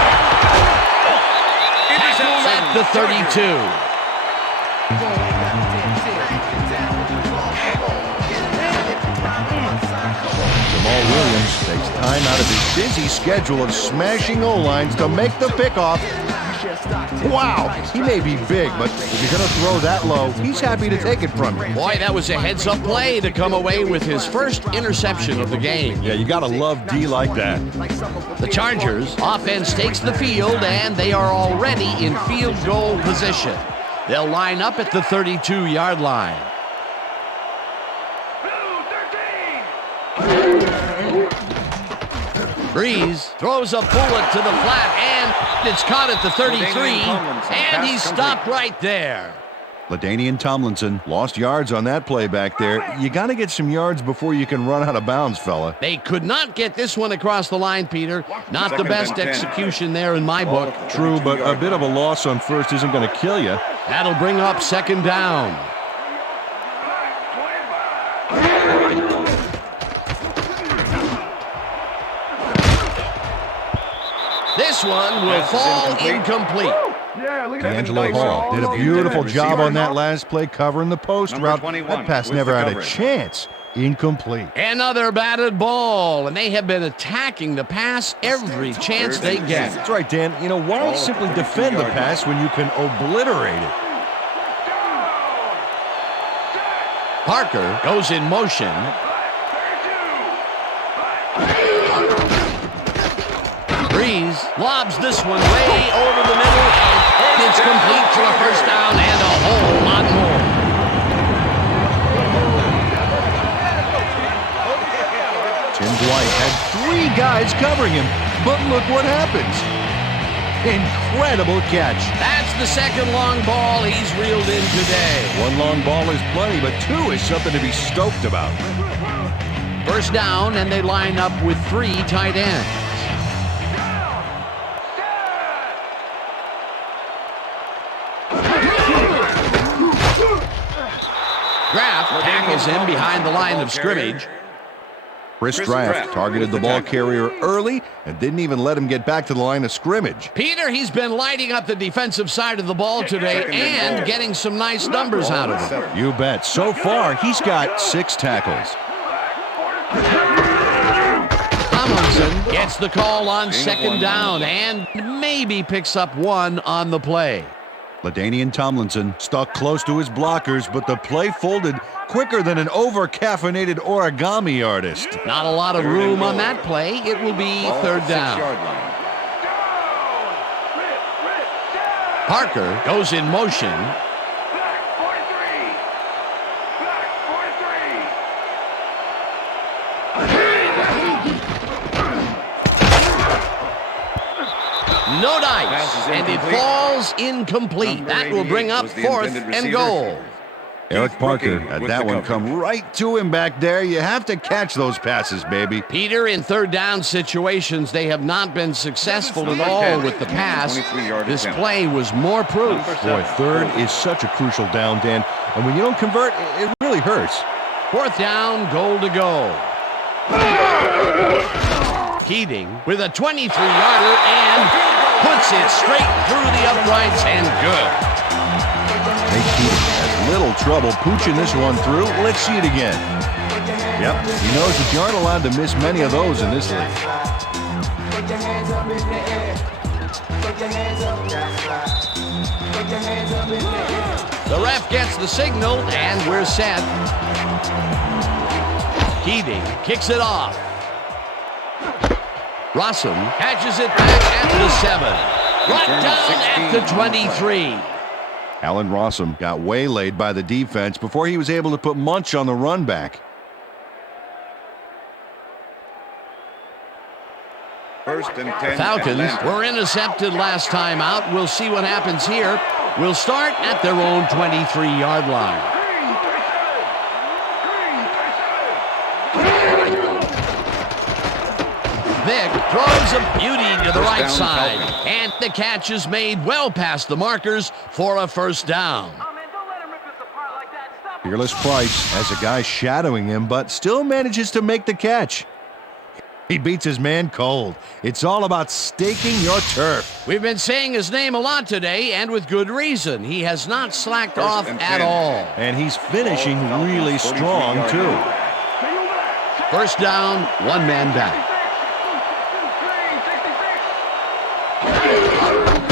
Tackled at the 32. Jamal Williams takes time out of his busy schedule of smashing O-lines to make the pickoff. Wow, he may be big, but if you're going to throw that low, he's happy to take it from you. Boy, that was a heads-up play to come away with his first interception of the game. Yeah, you got to love D like that. The Chargers offense takes the field, and they are already in field goal position. They'll line up at the 32-yard line. Breeze throws a bullet to the flat, and it's caught at the 33, and he's stopped right there. LaDainian Tomlinson lost yards on that play back there. You got to get some yards before you can run out of bounds, fella. They could not get this one across the line, Peter. Not the best execution there in my book. True, but a bit of a loss on first isn't going to kill you. That'll bring up 2nd down. This one will fall incomplete. D'Angelo Hall did a beautiful job on that last play covering the post route. That pass never had a chance. Incomplete. Another batted ball, and they have been attacking the pass every chance they get. That's right, Dan. You know, why simply defend the pass when you can obliterate it? Parker goes in motion. Breeze lobs this one way over the middle, and it's complete for a 1st down and a whole lot more. Tim Dwight had 3 guys covering him, but look what happens. Incredible catch. That's the 2nd long ball he's reeled in today. 1 long ball is plenty, but 2 is something to be stoked about. 1st down, and they line up with 3 tight ends. Graff tackles him behind the line of scrimmage. Chris Draft targeted the ball carrier early and didn't even let him get back to the line of scrimmage. Peter, he's been lighting up the defensive side of the ball today and getting some nice numbers out of it. You bet. So far, he's got 6 tackles. Tomlinson gets the call on 2nd down and maybe picks up 1 on the play. LaDainian Tomlinson stuck close to his blockers, but the play folded quicker than an over-caffeinated origami artist. Not a lot of room on that play. It will be 3rd down. Parker goes in motion. No dice, and it falls incomplete. That will bring up 4th and goal. Eric Parker had that one come right to him back there. You have to catch those passes, baby. Peter, in third down situations, they have not been successful at all with the pass. This play was more proof. Boy, third is such a crucial down, Dan. And when you don't convert, it really hurts. 4th down, goal to go. Keating with a 23-yarder and puts it straight through the uprights and good. Nate Keating has little trouble pooching this one through. Let's see it again. Yep, he knows that you aren't allowed to miss many of those in this league. The ref gets the signal, and we're set. Keating kicks it off. Rossum catches it back at the 7. Right down at the 23. Allen Rossum got waylaid by the defense before he was able to put Munch on the run back. First and 10. Falcons were intercepted last time out. We'll see what happens here. We'll start at their own 23-yard line. Vick throws a beauty to the right side, and the catch is made well past the markers for a first down. Fearless Price has a guy shadowing him, but still manages to make the catch. He beats his man cold. It's all about staking your turf. We've been saying his name a lot today, and with good reason. He has not slacked off at all. And he's finishing really strong, too. First down, one man back.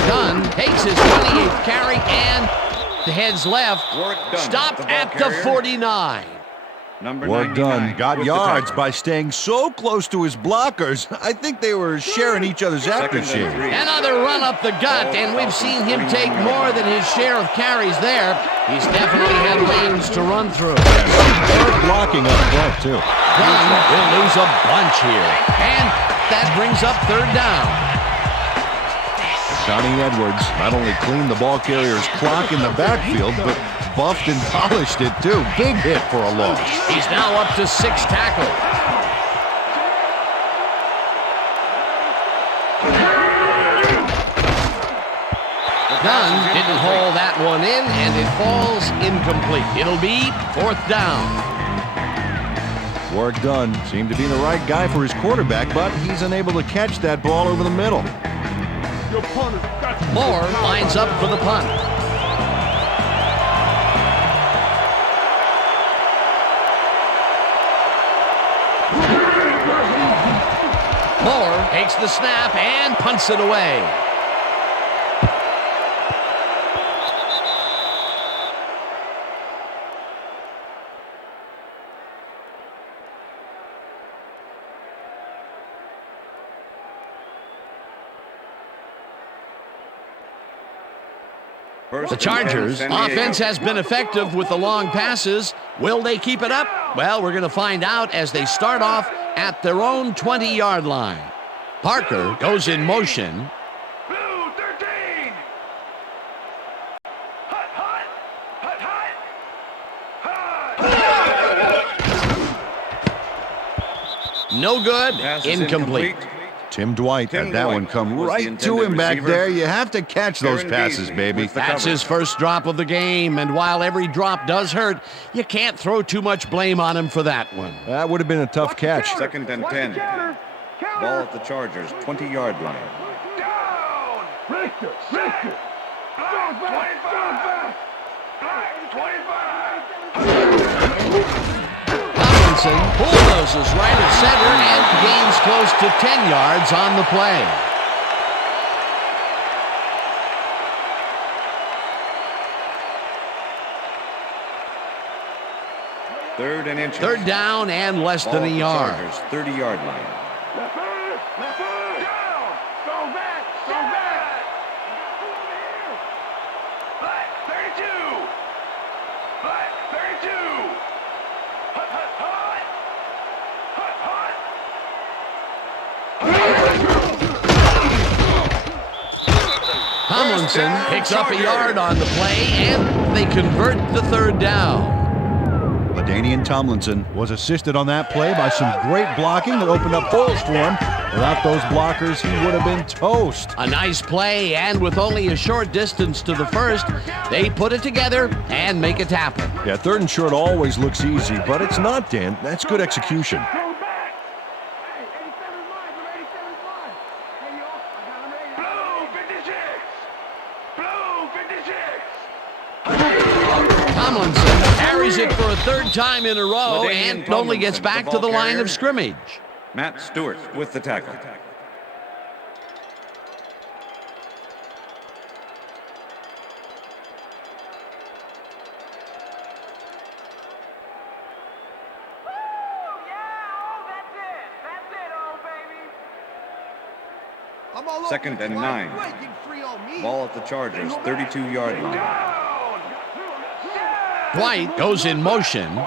Dunn takes his 28th carry and heads left. Stopped at the 49. Work done. Got yards by staying so close to his blockers. I think they were sharing each other's aftershave. Another run up the gut, and we've seen him take more than his share of carries there. He's definitely had lanes to run through. They're blocking up front, too. Dunn will lose a bunch here, and that brings up third down. Johnny Edwards not only cleaned the ball carrier's clock in the backfield, but buffed and polished it, too. Big hit for a loss. He's now up to 6 tackles. Dunn didn't haul that one in, and it falls incomplete. It'll be 4th down. Work done. Seemed to be the right guy for his quarterback, but he's unable to catch that ball over the middle. Moore lines up for the punt. Moore takes the snap and punts it away. The Chargers' offense has been effective with the long passes. Will they keep it up? Well, we're going to find out as they start off at their own 20-yard line. Parker goes in motion. Blue 13. Hut, hut. Hut, hut. Hut. No good. Incomplete. Tim Dwight had that one come right to him back there. You have to catch those passes, baby. That's his first drop of the game, and while every drop does hurt, you can't throw too much blame on him for that one. That would have been a tough catch. Second and 10. Ball at the Chargers' 20-yard line. Down. Richter. Black 25. Black 25. Bulldozes right at center and gains close to 10 yards on the play. Third and inches. Third down and less than a yard. Chargers' 30-yard line. Tomlinson picks up a yard on the play, and they convert the third down. LaDainian Tomlinson was assisted on that play by some great blocking that opened up holes for him. Without those blockers, he would have been toast. A nice play, and with only a short distance to the first, they put it together and make it happen. Yeah, 3rd and short always looks easy, but it's not, Dan. That's good execution. Tomlinson carries it for a 3rd time in a row LaDainian and only gets back to the line of scrimmage. Matt Stewart with the tackle. Second and 9. Ball at the Chargers, 32-yard line. White goes in motion.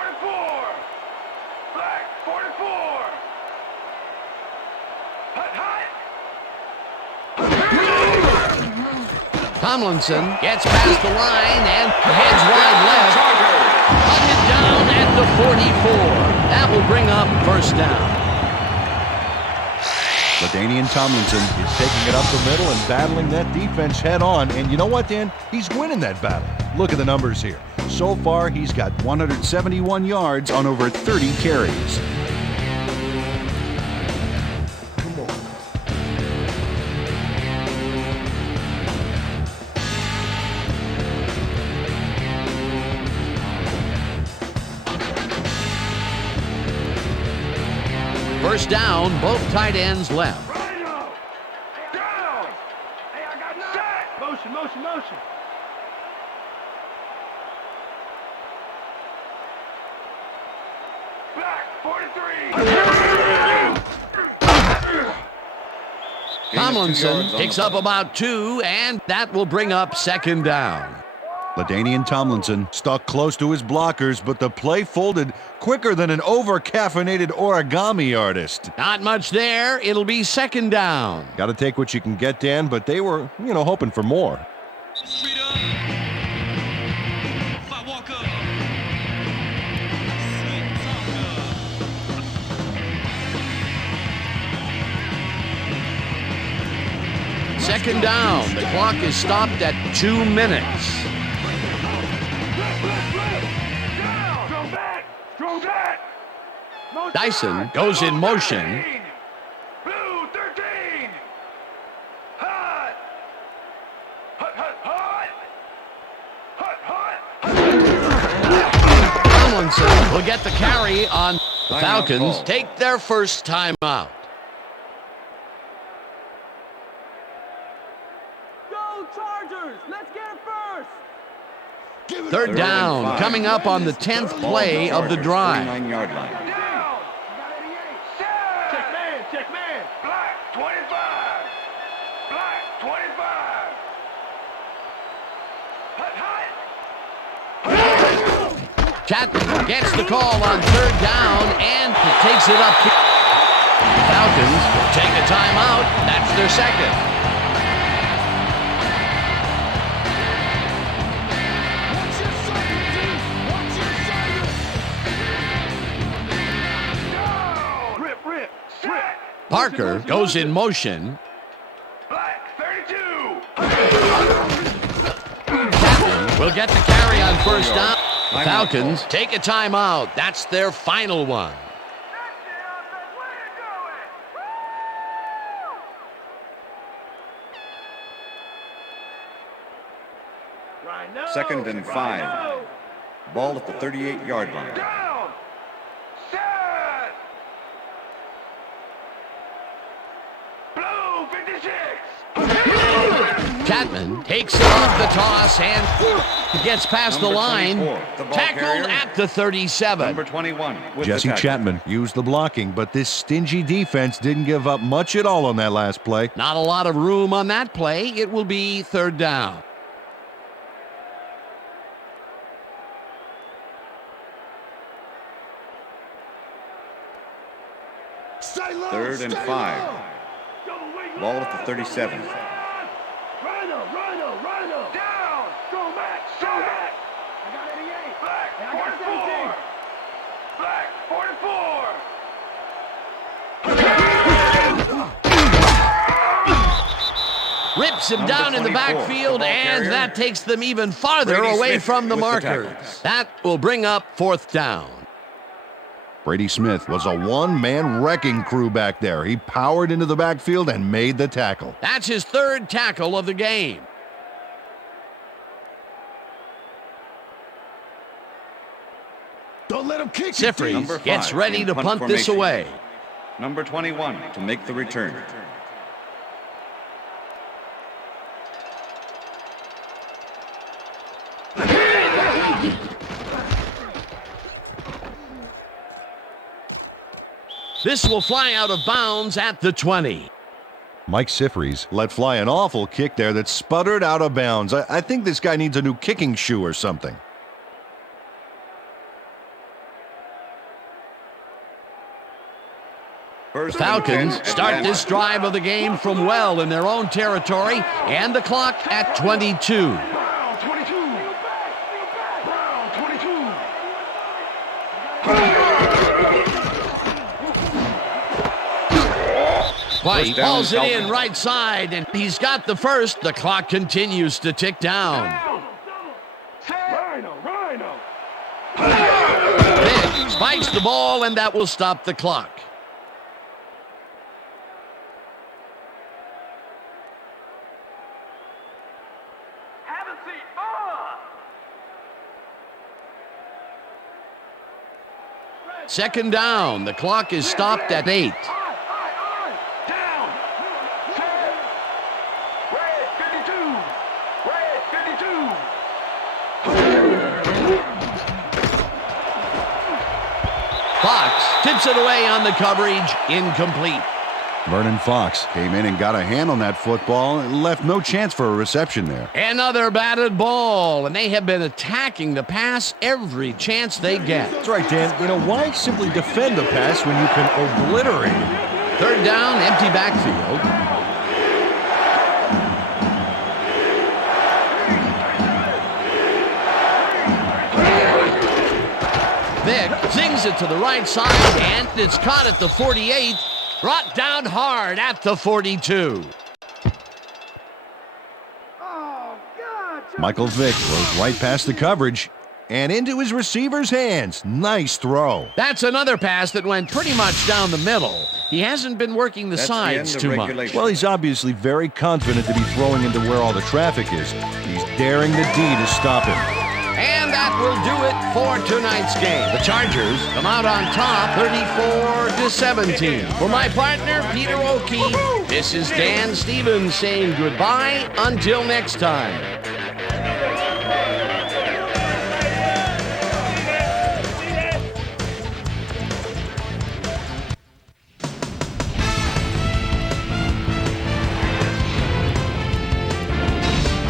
Tomlinson gets past the line and heads wide left. Hunted down at the 44. That will bring up first down. LaDainian Tomlinson is taking it up the middle and battling that defense head on. And you know what, Dan? He's winning that battle. Look at the numbers here. So far, he's got 171 yards on over 30 carries. First down, both tight ends left. Rhino! Down! Hey, I got set! Motion, motion, motion. Back, 43! Tomlinson picks up about 2, and that will bring up second down. LaDainian Tomlinson stuck close to his blockers, but the play folded quicker than an over-caffeinated origami artist. Not much there. It'll be second down. Got to take what you can get, Dan, but they were, hoping for more. Second down. The clock is stopped at 2 minutes. Dyson goes in motion. Blue 13! Hot! Hot, hot, hot! Hot, hot! Tomlinson will get the carry on. The Timeout Falcons call. take their first timeout. Go Chargers! Let's get it first! Third down, 5. coming up on the 10th play of the drive. 39-yard line. Down! Check man, check man! Black 25! Black 25! Hot, hot! Chapman gets the call on third down and takes it up. The Falcons will take a timeout. That's their second. Rip, rip, rip! Parker goes in motion. Black 32! Chapman will get the carry on first down. The Timeout Falcons call. take a timeout. That's their final one. Second and 5. Ball at the 38-yard line. Down! Set! Blue 56! Chapman takes it off the toss and gets past Number the line. 24, the ball Tackled carrier. at the 37. Number 21 with Jesse the tackle. Chapman used the blocking, but this stingy defense didn't give up much at all on that last play. Not a lot of room on that play. It will be third down. Third and 5. Ball at the 37. Rhino, Rhino, Rhino. Down. Go back. Go back. I got 88. Black. And I got 44. Black. 44. Rips him Number down in the 24, backfield, the ball and carrier. that takes them even farther Brady away Smith from the with the marker. tackle. That will bring up 4th down. Brady Smith was a one-man wrecking crew back there. He powered into the backfield and made the tackle. That's his 3rd tackle of the game. Don't let him kick Sifries Number gets 5 ready in to punt this formation. away. Number 21 to make the return. This will fly out of bounds at the 20. Mike Sifries let fly an awful kick there that sputtered out of bounds. I think this guy needs a new kicking shoe or something. First Falcons and 10 start at this drive of the game from well in their own territory, and the clock at 22. Brown 22. Brown 22. White First down, hauls it in Falcons. right side, and he's got the first. The clock continues to tick down. Rhino. Rhino. Vick spikes the ball, and that will stop the clock. Have a seat. 2nd down. The clock is stopped at 8. Down. Set. Red 52. Red 52. Fox tips it away on the coverage. Incomplete. Vernon Fox came in and got a hand on that football and left no chance for a reception there. Another batted ball, and they have been attacking the pass every chance they get. That's right, Dan. You know, why simply defend the pass when you can obliterate it? 3rd down, empty backfield. Vick zings it to the right side, and it's caught at the 48, brought down hard at the 42. Michael Vick goes right past the coverage and into his receiver's hands. Nice throw. That's another pass that went pretty much down the middle. He hasn't been working the That's the sides end of too much. regulation. Well, he's obviously very confident to be throwing into where all the traffic is. He's daring the D to stop him. And that will do it for tonight's game. The Chargers come out on top 34-17. For my partner, Peter O'Keefe, this is Dan Stevens saying goodbye until next time.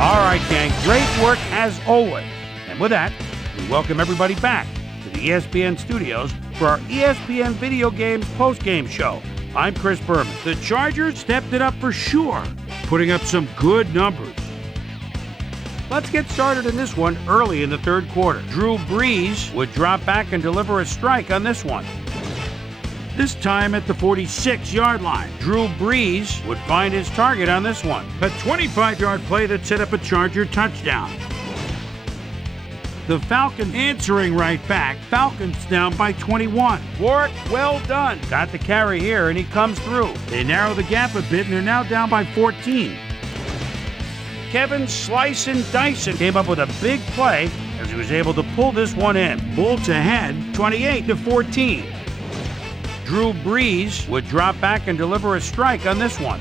All right, gang, great work as always. And with that, we welcome everybody back to the ESPN studios for our ESPN Video Games post-game show. I'm Chris Berman. The Chargers stepped it up for sure, putting up some good numbers. Let's get started in this one early in the 3rd quarter. Drew Brees would drop back and deliver a strike on this one. This time at the 46-yard line. Drew Brees would find his target on this one. A 25-yard play that set up a Charger touchdown. The Falcons answering right back. Falcons down by 21. Work well done. Got the carry here, and he comes through. They narrow the gap a bit, and they're now down by 14. Kevin Slice and Dyson came up with a big play as he was able to pull this one in. Bolts ahead, 28-14. Drew Brees would drop back and deliver a strike on this one.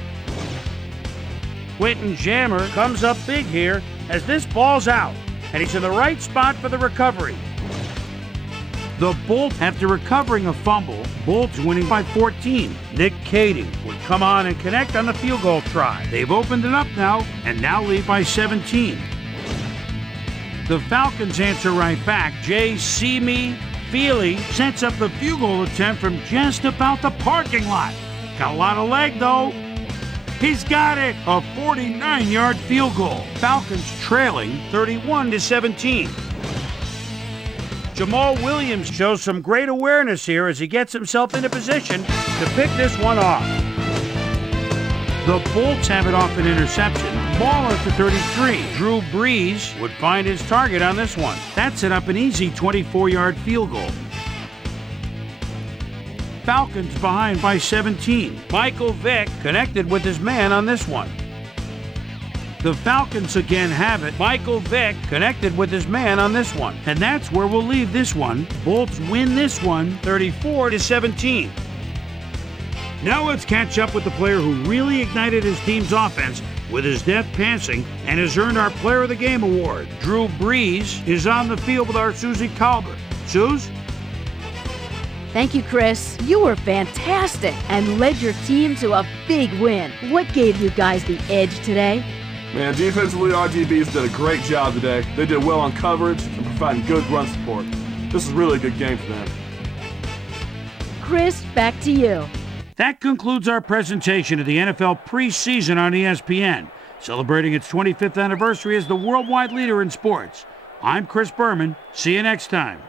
Quentin Jammer comes up big here as this ball's out, and he's in the right spot for the recovery. The Bolts, after recovering a fumble, Bolts winning by 14. Nick Cady would come on and connect on the field goal try. They've opened it up now and now lead by 17. The Falcons answer right back. J.C. Feely sets up the field goal attempt from just about the parking lot. Got a lot of leg though. He's got it! A 49-yard field goal. Falcons trailing 31-17. Jamal Williams shows some great awareness here as he gets himself into position to pick this one off. The Bolts have it off an interception. Ball at the 33. Drew Brees would find his target on this one. That set up an easy 24-yard field goal. Falcons behind by 17. Michael Vick connected with his man on this one. The Falcons again have it. Michael Vick connected with his man on this one. And that's where we'll leave this one. Bolts win this one 34-17. Now let's catch up with the player who really ignited his team's offense with his deft passing and has earned our Player of the Game award. Drew Brees is on the field with our Susie Colbert. Suze? Thank you, Chris. You were fantastic and led your team to a big win. What gave you guys the edge today? Man, defensively, our DBs did a great job today. They did well on coverage and providing good run support. This is really a good game for them. Chris, back to you. That concludes our presentation of the NFL preseason on ESPN, celebrating its 25th anniversary as the worldwide leader in sports. I'm Chris Berman. See you next time.